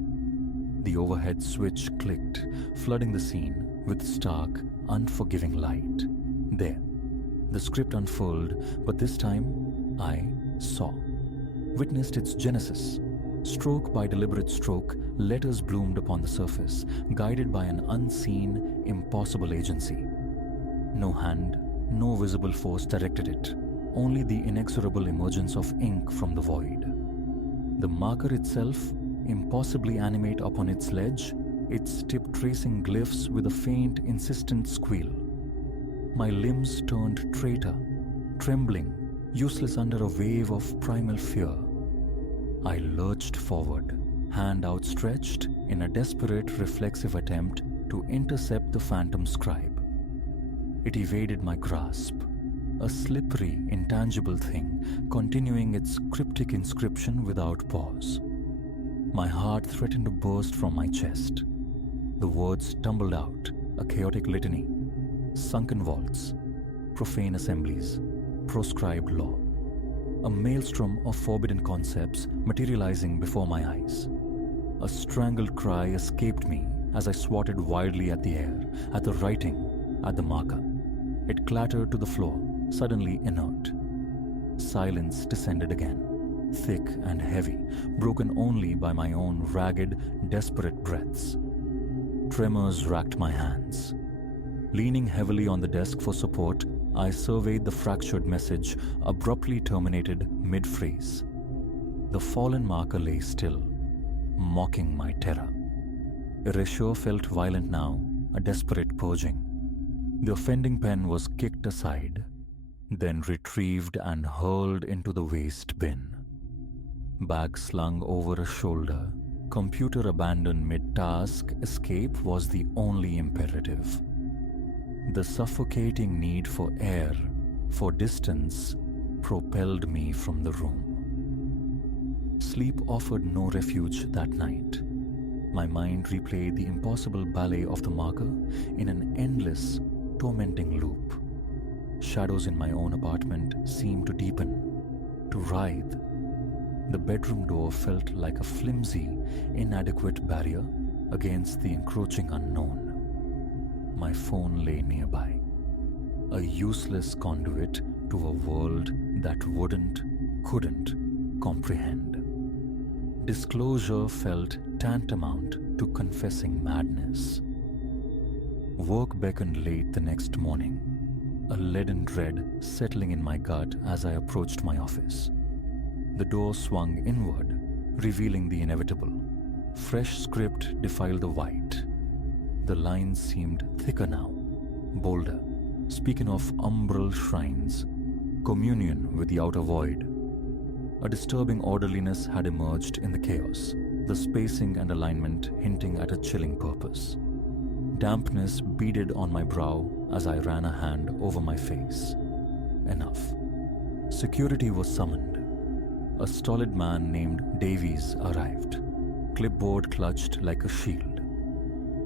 The overhead switch clicked, flooding the scene with stark, unforgiving light. There, the script unfurled, but this time I saw, witnessed its genesis. Stroke by deliberate stroke, letters bloomed upon the surface, guided by an unseen, impossible agency. No hand, no visible force directed it, only the inexorable emergence of ink from the void. The marker itself, impossibly animate upon its ledge, its tip tracing glyphs with a faint, insistent squeal. My limbs turned traitor, trembling, useless under a wave of primal fear. I lurched forward, hand outstretched in a desperate, reflexive attempt to intercept the phantom scribe. It evaded my grasp, a slippery, intangible thing, continuing its cryptic inscription without pause. My heart threatened to burst from my chest. The words tumbled out, a chaotic litany. Sunken vaults, profane assemblies, proscribed law. A maelstrom of forbidden concepts materializing before my eyes. A strangled cry escaped me as I swatted wildly at the air, at the writing, at the marker. It clattered to the floor, suddenly inert. Silence descended again, thick and heavy, broken only by my own ragged, desperate breaths. Tremors racked my hands. Leaning heavily on the desk for support, I surveyed the fractured message, abruptly terminated mid-phrase. The fallen marker lay still, mocking my terror. Erasure felt violent now, a desperate purging. The offending pen was kicked aside, then retrieved and hurled into the waste bin. Bag slung over a shoulder, computer abandoned mid-task, escape was the only imperative. The suffocating need for air, for distance, propelled me from the room. Sleep offered no refuge that night. My mind replayed the impossible ballet of the marker in an endless, tormenting loop. Shadows in my own apartment seemed to deepen, to writhe. The bedroom door felt like a flimsy, inadequate barrier against the encroaching unknown. My phone lay nearby, a useless conduit to a world that couldn't comprehend. Disclosure felt tantamount to confessing madness. Work beckoned late the next morning, a leaden dread settling in my gut as I approached my office. The door swung inward, revealing the inevitable. Fresh script defiled the white. The lines seemed thicker now, bolder, speaking of umbral shrines, communion with the outer void. A disturbing orderliness had emerged in the chaos, the spacing and alignment hinting at a chilling purpose. Dampness beaded on my brow as I ran a hand over my face. Enough. Security was summoned. A stolid man named Davies arrived, clipboard clutched like a shield.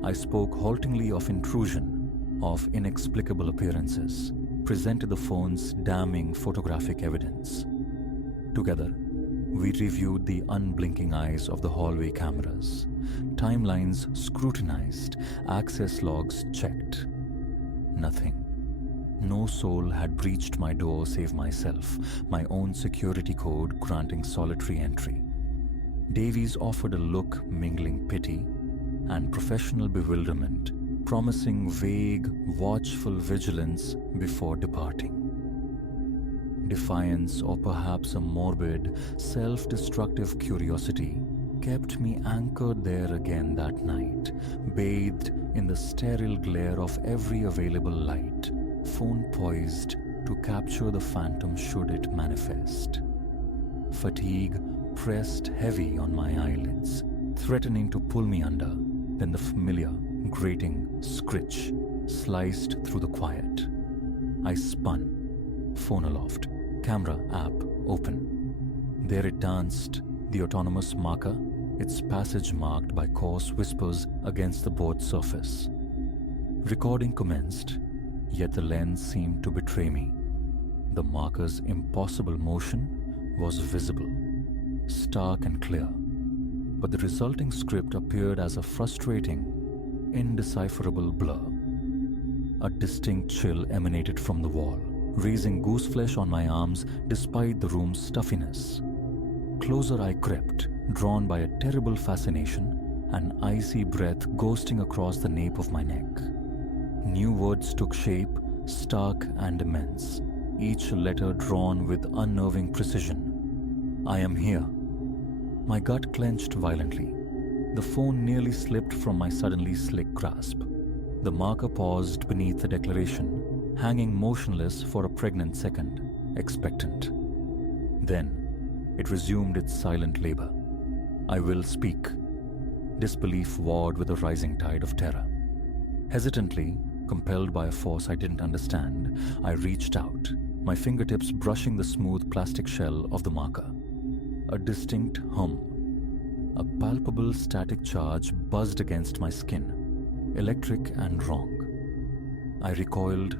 I spoke haltingly of intrusion, of inexplicable appearances, presented the phone's damning photographic evidence. Together, we reviewed the unblinking eyes of the hallway cameras, timelines scrutinized, access logs checked. Nothing. No soul had breached my door save myself, my own security code granting solitary entry. Davies offered a look mingling pity and professional bewilderment, promising vague, watchful vigilance before departing. Defiance, or perhaps a morbid, self-destructive curiosity, kept me anchored there again that night, bathed in the sterile glare of every available light, phone poised to capture the phantom should it manifest. Fatigue pressed heavy on my eyelids, threatening to pull me under, then the familiar, grating scritch sliced through the quiet. I spun, phone aloft, camera app open. There it danced, the autonomous marker, its passage marked by coarse whispers against the board surface. Recording commenced, yet the lens seemed to betray me. The marker's impossible motion was visible, stark and clear, but the resulting script appeared as a frustrating, indecipherable blur. A distinct chill emanated from the wall, raising gooseflesh on my arms despite the room's stuffiness. Closer I crept, drawn by a terrible fascination, an icy breath ghosting across the nape of my neck. New words took shape, stark and immense, each letter drawn with unnerving precision. I am here. My gut clenched violently. The phone nearly slipped from my suddenly slick grasp. The marker paused beneath the declaration, hanging motionless for a pregnant second, expectant. Then, it resumed its silent labor. I will speak. Disbelief warred with a rising tide of terror. Hesitantly, compelled by a force I didn't understand, I reached out, my fingertips brushing the smooth plastic shell of the marker. A distinct hum. A palpable static charge buzzed against my skin, electric and wrong. I recoiled,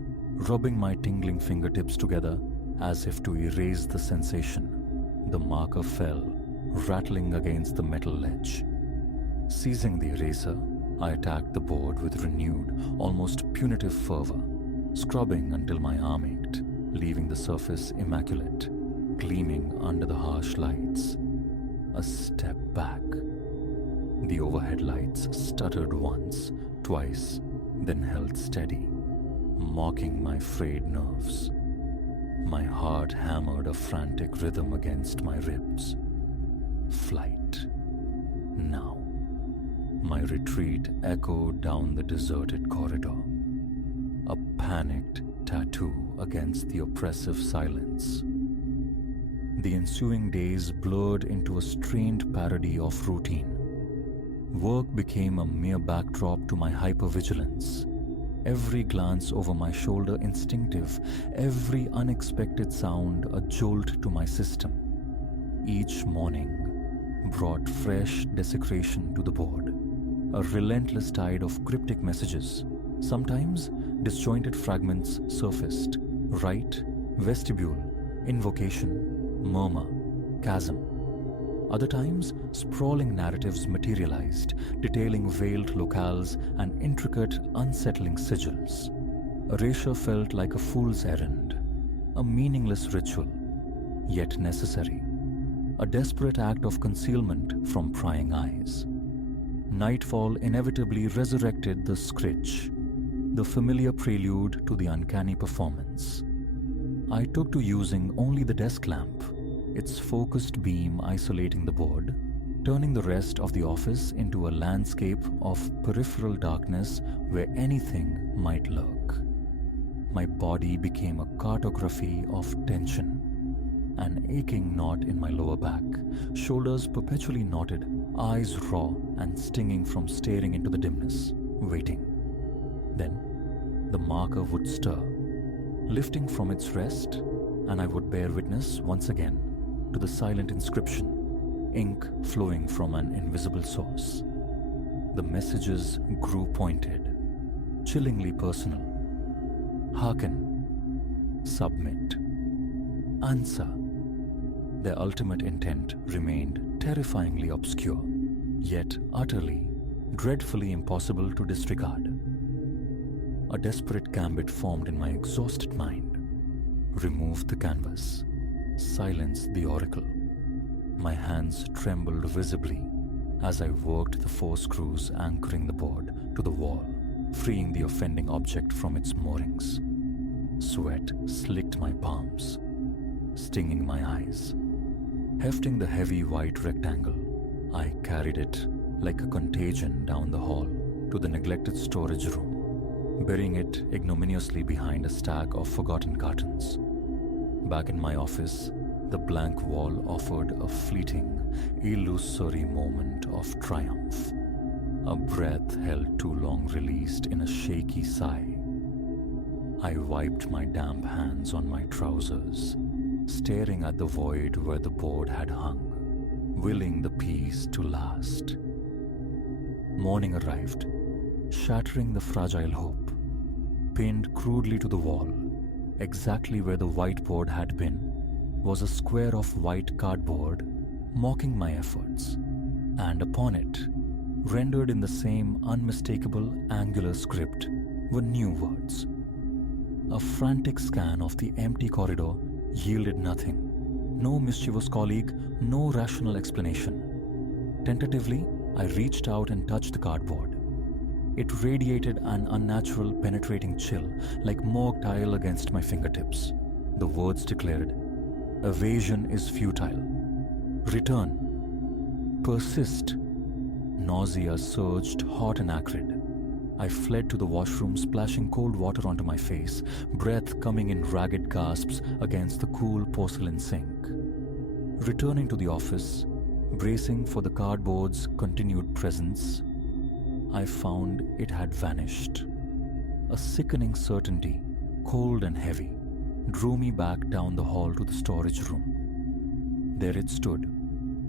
rubbing my tingling fingertips together as if to erase the sensation. The marker fell, rattling against the metal ledge. Seizing the eraser, I attacked the board with renewed, almost punitive fervor, scrubbing until my arm ached, leaving the surface immaculate, gleaming under the harsh lights. A step back. The overhead lights stuttered once, twice, then held steady. mocking my frayed nerves. My heart hammered a frantic rhythm against my ribs. Flight. Now. My retreat echoed down the deserted corridor, a panicked tattoo against the oppressive silence. The ensuing days blurred into a strained parody of routine. Work became a mere backdrop to my hypervigilance. Every glance over my shoulder instinctive, every unexpected sound a jolt to my system. Each morning brought fresh desecration to the board, a relentless tide of cryptic messages. Sometimes disjointed fragments surfaced: right, vestibule, invocation, murmur, chasm. Other times, sprawling narratives materialized, detailing veiled locales and intricate, unsettling sigils. Erasure felt like a fool's errand, a meaningless ritual, yet necessary, a desperate act of concealment from prying eyes. Nightfall inevitably resurrected the scritch, the familiar prelude to the uncanny performance. I took to using only the desk lamp, its focused beam isolating the board, turning the rest of the office into a landscape of peripheral darkness where anything might lurk. My body became a cartography of tension, an aching knot in my lower back, shoulders perpetually knotted, eyes raw and stinging from staring into the dimness, waiting. Then, the marker would stir, lifting from its rest, and I would bear witness once again to the silent inscription, ink flowing from an invisible source. The messages grew pointed, chillingly personal. Hearken, submit, answer. Their ultimate intent remained terrifyingly obscure, yet utterly, dreadfully impossible to disregard. A desperate gambit formed in my exhausted mind. Remove the canvas, silence the oracle. My hands trembled visibly as I worked the 4 screws anchoring the board to the wall, freeing the offending object from its moorings. Sweat slicked my palms, stinging my eyes. Hefting the heavy white rectangle, I carried it like a contagion down the hall to the neglected storage room, burying it ignominiously behind a stack of forgotten cartons. Back in my office, the blank wall offered a fleeting, illusory moment of triumph. A breath held too long released in a shaky sigh. I wiped my damp hands on my trousers, staring at the void where the board had hung, willing the peace to last. Morning arrived, shattering the fragile hope. Pinned crudely to the wall, exactly where the whiteboard had been, was a square of white cardboard mocking my efforts, and upon it, rendered in the same unmistakable angular script, were new words. A frantic scan of the empty corridor yielded nothing. No mischievous colleague, no rational explanation. Tentatively, I reached out and touched the cardboard. It radiated an unnatural, penetrating chill, like morgue tile against my fingertips. The words declared, "Evasion is futile. Return. Persist." Nausea surged hot and acrid. I fled to the washroom, splashing cold water onto my face, breath coming in ragged gasps against the cool porcelain sink. Returning to the office, bracing for the cardboard's continued presence, I found it had vanished. A sickening certainty, cold and heavy, drew me back down the hall to the storage room. There it stood,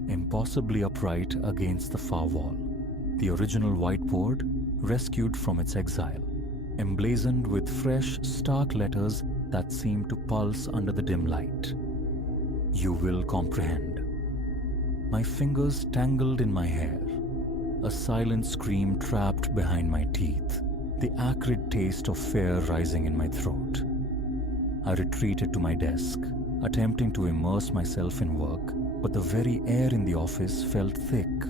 impossibly upright against the far wall, the original whiteboard rescued from its exile, emblazoned with fresh, stark letters that seemed to pulse under the dim light. "You will comprehend." My fingers tangled in my hair, a silent scream trapped behind my teeth, the acrid taste of fear rising in my throat. I retreated to my desk, attempting to immerse myself in work, but the very air in the office felt thick,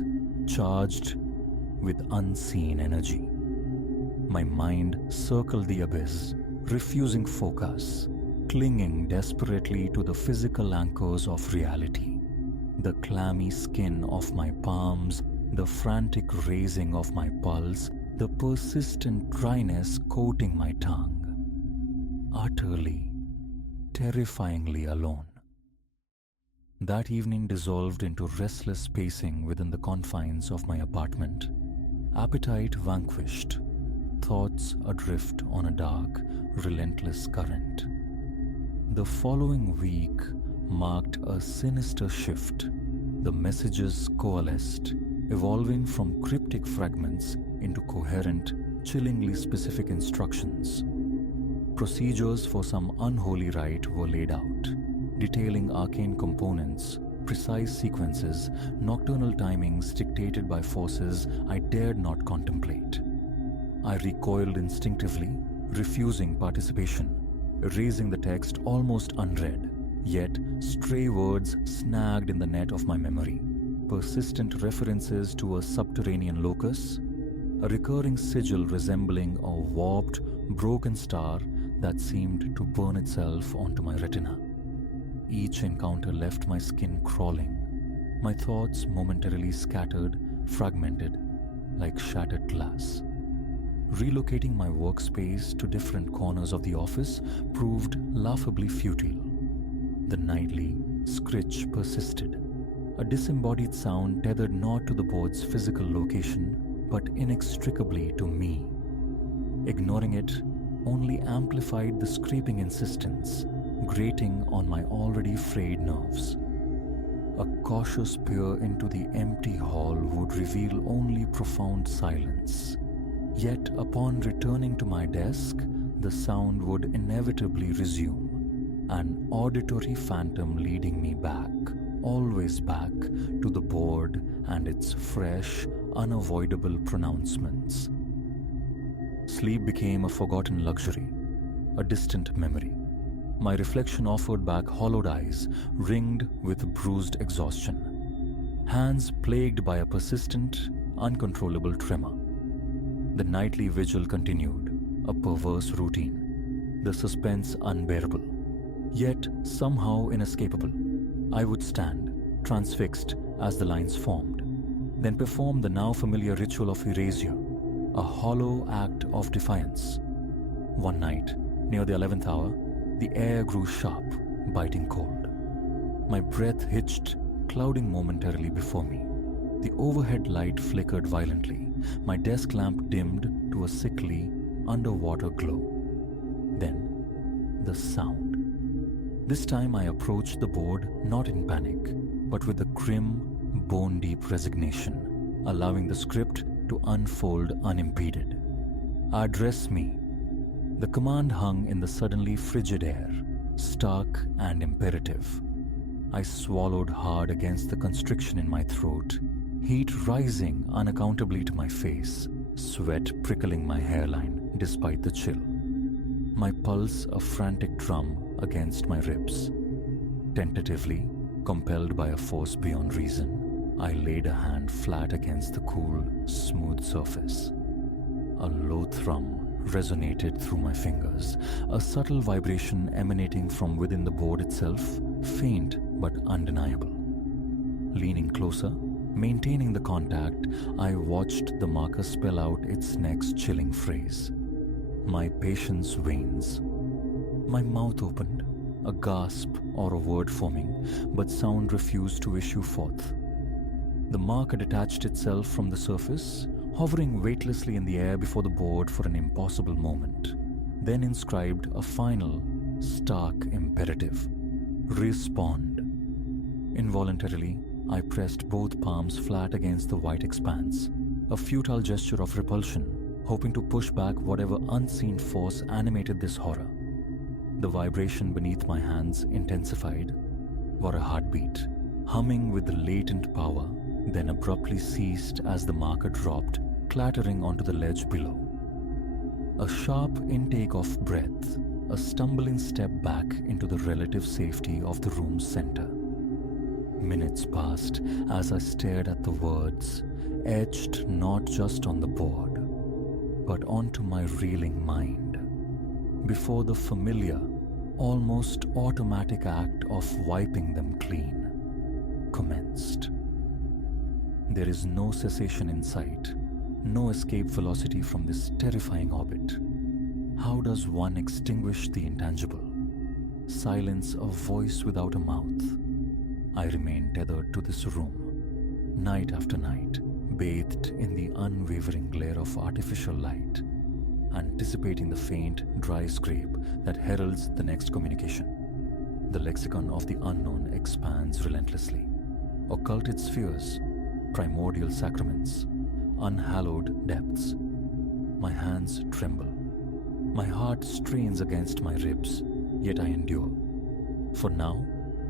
charged with unseen energy. My mind circled the abyss, refusing focus, clinging desperately to the physical anchors of reality. The clammy skin of my palms, the frantic raising of my pulse, the persistent dryness coating my tongue. Utterly, terrifyingly alone. That evening dissolved into restless pacing within the confines of my apartment. Appetite vanquished, thoughts adrift on a dark, relentless current. The following week marked a sinister shift. The messages coalesced, evolving from cryptic fragments into coherent, chillingly specific instructions. Procedures for some unholy rite were laid out, detailing arcane components, precise sequences, nocturnal timings dictated by forces I dared not contemplate. I recoiled instinctively, refusing participation, erasing the text almost unread, yet stray words snagged in the net of my memory, persistent references to a subterranean locus, a recurring sigil resembling a warped, broken star that seemed to burn itself onto my retina. Each encounter left my skin crawling, my thoughts momentarily scattered, fragmented, like shattered glass. Relocating my workspace to different corners of the office proved laughably futile. The nightly scritch persisted, a disembodied sound tethered not to the board's physical location, but inextricably to me. Ignoring it only amplified the scraping insistence, grating on my already frayed nerves. A cautious peer into the empty hall would reveal only profound silence. Yet upon returning to my desk, the sound would inevitably resume, an auditory phantom leading me back, always back, to the board and its fresh, unavoidable pronouncements. Sleep became a forgotten luxury, a distant memory. My reflection offered back hollowed eyes, ringed with bruised exhaustion. Hands plagued by a persistent, uncontrollable tremor. The nightly vigil continued, a perverse routine, the suspense unbearable, yet somehow inescapable. I would stand, transfixed as the lines formed, then perform the now familiar ritual of erasure, a hollow act of defiance. One night, near the 11th hour, the air grew sharp, biting cold. My breath hitched, clouding momentarily before me. The overhead light flickered violently. My desk lamp dimmed to a sickly, underwater glow. Then, the sound. This time I approached the board not in panic, but with a grim, bone-deep resignation, allowing the script to unfold unimpeded. Address me. The command hung in the suddenly frigid air, stark and imperative. I swallowed hard against the constriction in my throat, heat rising unaccountably to my face, sweat prickling my hairline despite the chill. My pulse a frantic drum against my ribs. Tentatively, compelled by a force beyond reason, I laid a hand flat against the cool, smooth surface. A low thrum resonated through my fingers, a subtle vibration emanating from within the board itself, faint but undeniable. Leaning closer, maintaining the contact, I watched the marker spell out its next chilling phrase. My patience wanes. My mouth opened, a gasp or a word forming, but sound refused to issue forth. The marker detached itself from the surface, hovering weightlessly in the air before the board for an impossible moment, then inscribed a final, stark imperative. Respond. Involuntarily, I pressed both palms flat against the white expanse, a futile gesture of repulsion, hoping to push back whatever unseen force animated this horror. The vibration beneath my hands intensified, were a heartbeat, humming with the latent power, then abruptly ceased as the marker dropped, clattering onto the ledge below. A sharp intake of breath, a stumbling step back into the relative safety of the room's center. Minutes passed as I stared at the words, etched not just on the board, but onto my reeling mind. before the familiar, almost automatic act of wiping them clean commenced. There is no cessation in sight, no escape velocity from this terrifying orbit. How does one extinguish the intangible? Silence a voice without a mouth. I remain tethered to this room, night after night, bathed in the unwavering glare of artificial light, anticipating the faint, dry scrape that heralds the next communication. The lexicon of the unknown expands relentlessly. Occulted spheres, primordial sacraments, unhallowed depths. My hands tremble. My heart strains against my ribs, yet I endure. For now,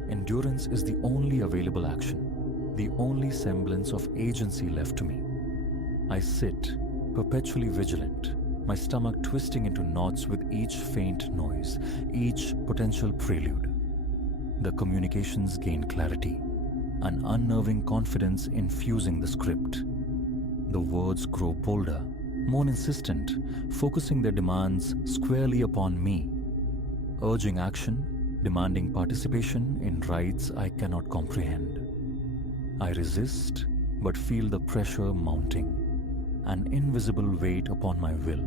endurance is the only available action, the only semblance of agency left to me. I sit, perpetually vigilant, my stomach twisting into knots with each faint noise, each potential prelude. The communications gain clarity, an unnerving confidence infusing the script. The words grow bolder, more insistent, focusing their demands squarely upon me, urging action, demanding participation in rites I cannot comprehend. I resist, but feel the pressure mounting, an invisible weight upon my will,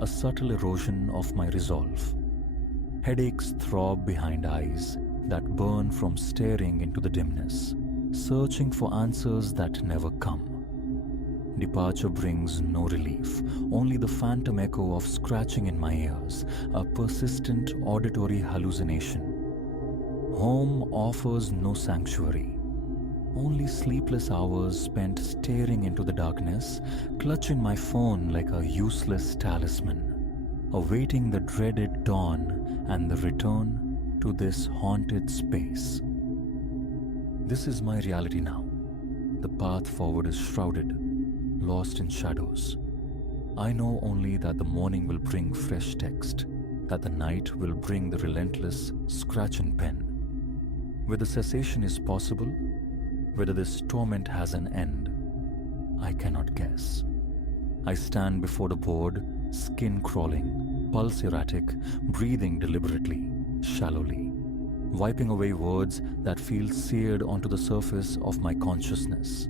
a subtle erosion of my resolve. Headaches throb behind eyes that burn from staring into the dimness, searching for answers that never come. Departure brings no relief, only the phantom echo of scratching in my ears, a persistent auditory hallucination. Home offers no sanctuary, only sleepless hours spent staring into the darkness, clutching my phone like a useless talisman, awaiting the dreaded dawn and the return to this haunted space. This is my reality now. The path forward is shrouded, lost in shadows. I know only that the morning will bring fresh text, that the night will bring the relentless scratch and pen. Whether cessation is possible, whether this torment has an end, I cannot guess. I stand before the board, skin crawling, pulse erratic, breathing deliberately, shallowly, wiping away words that feel seared onto the surface of my consciousness.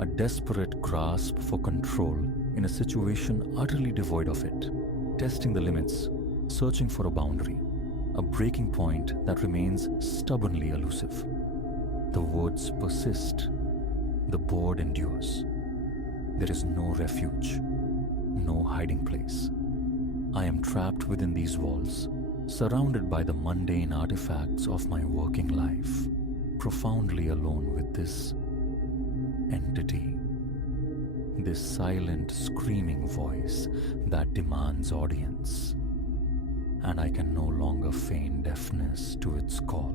A desperate grasp for control in a situation utterly devoid of it, testing the limits, searching for a boundary, a breaking point that remains stubbornly elusive. The words persist, the board endures. There is no refuge, no hiding place. I am trapped within these walls, surrounded by the mundane artifacts of my working life, profoundly alone with this entity, this silent screaming voice that demands audience, and I can no longer feign deafness to its call.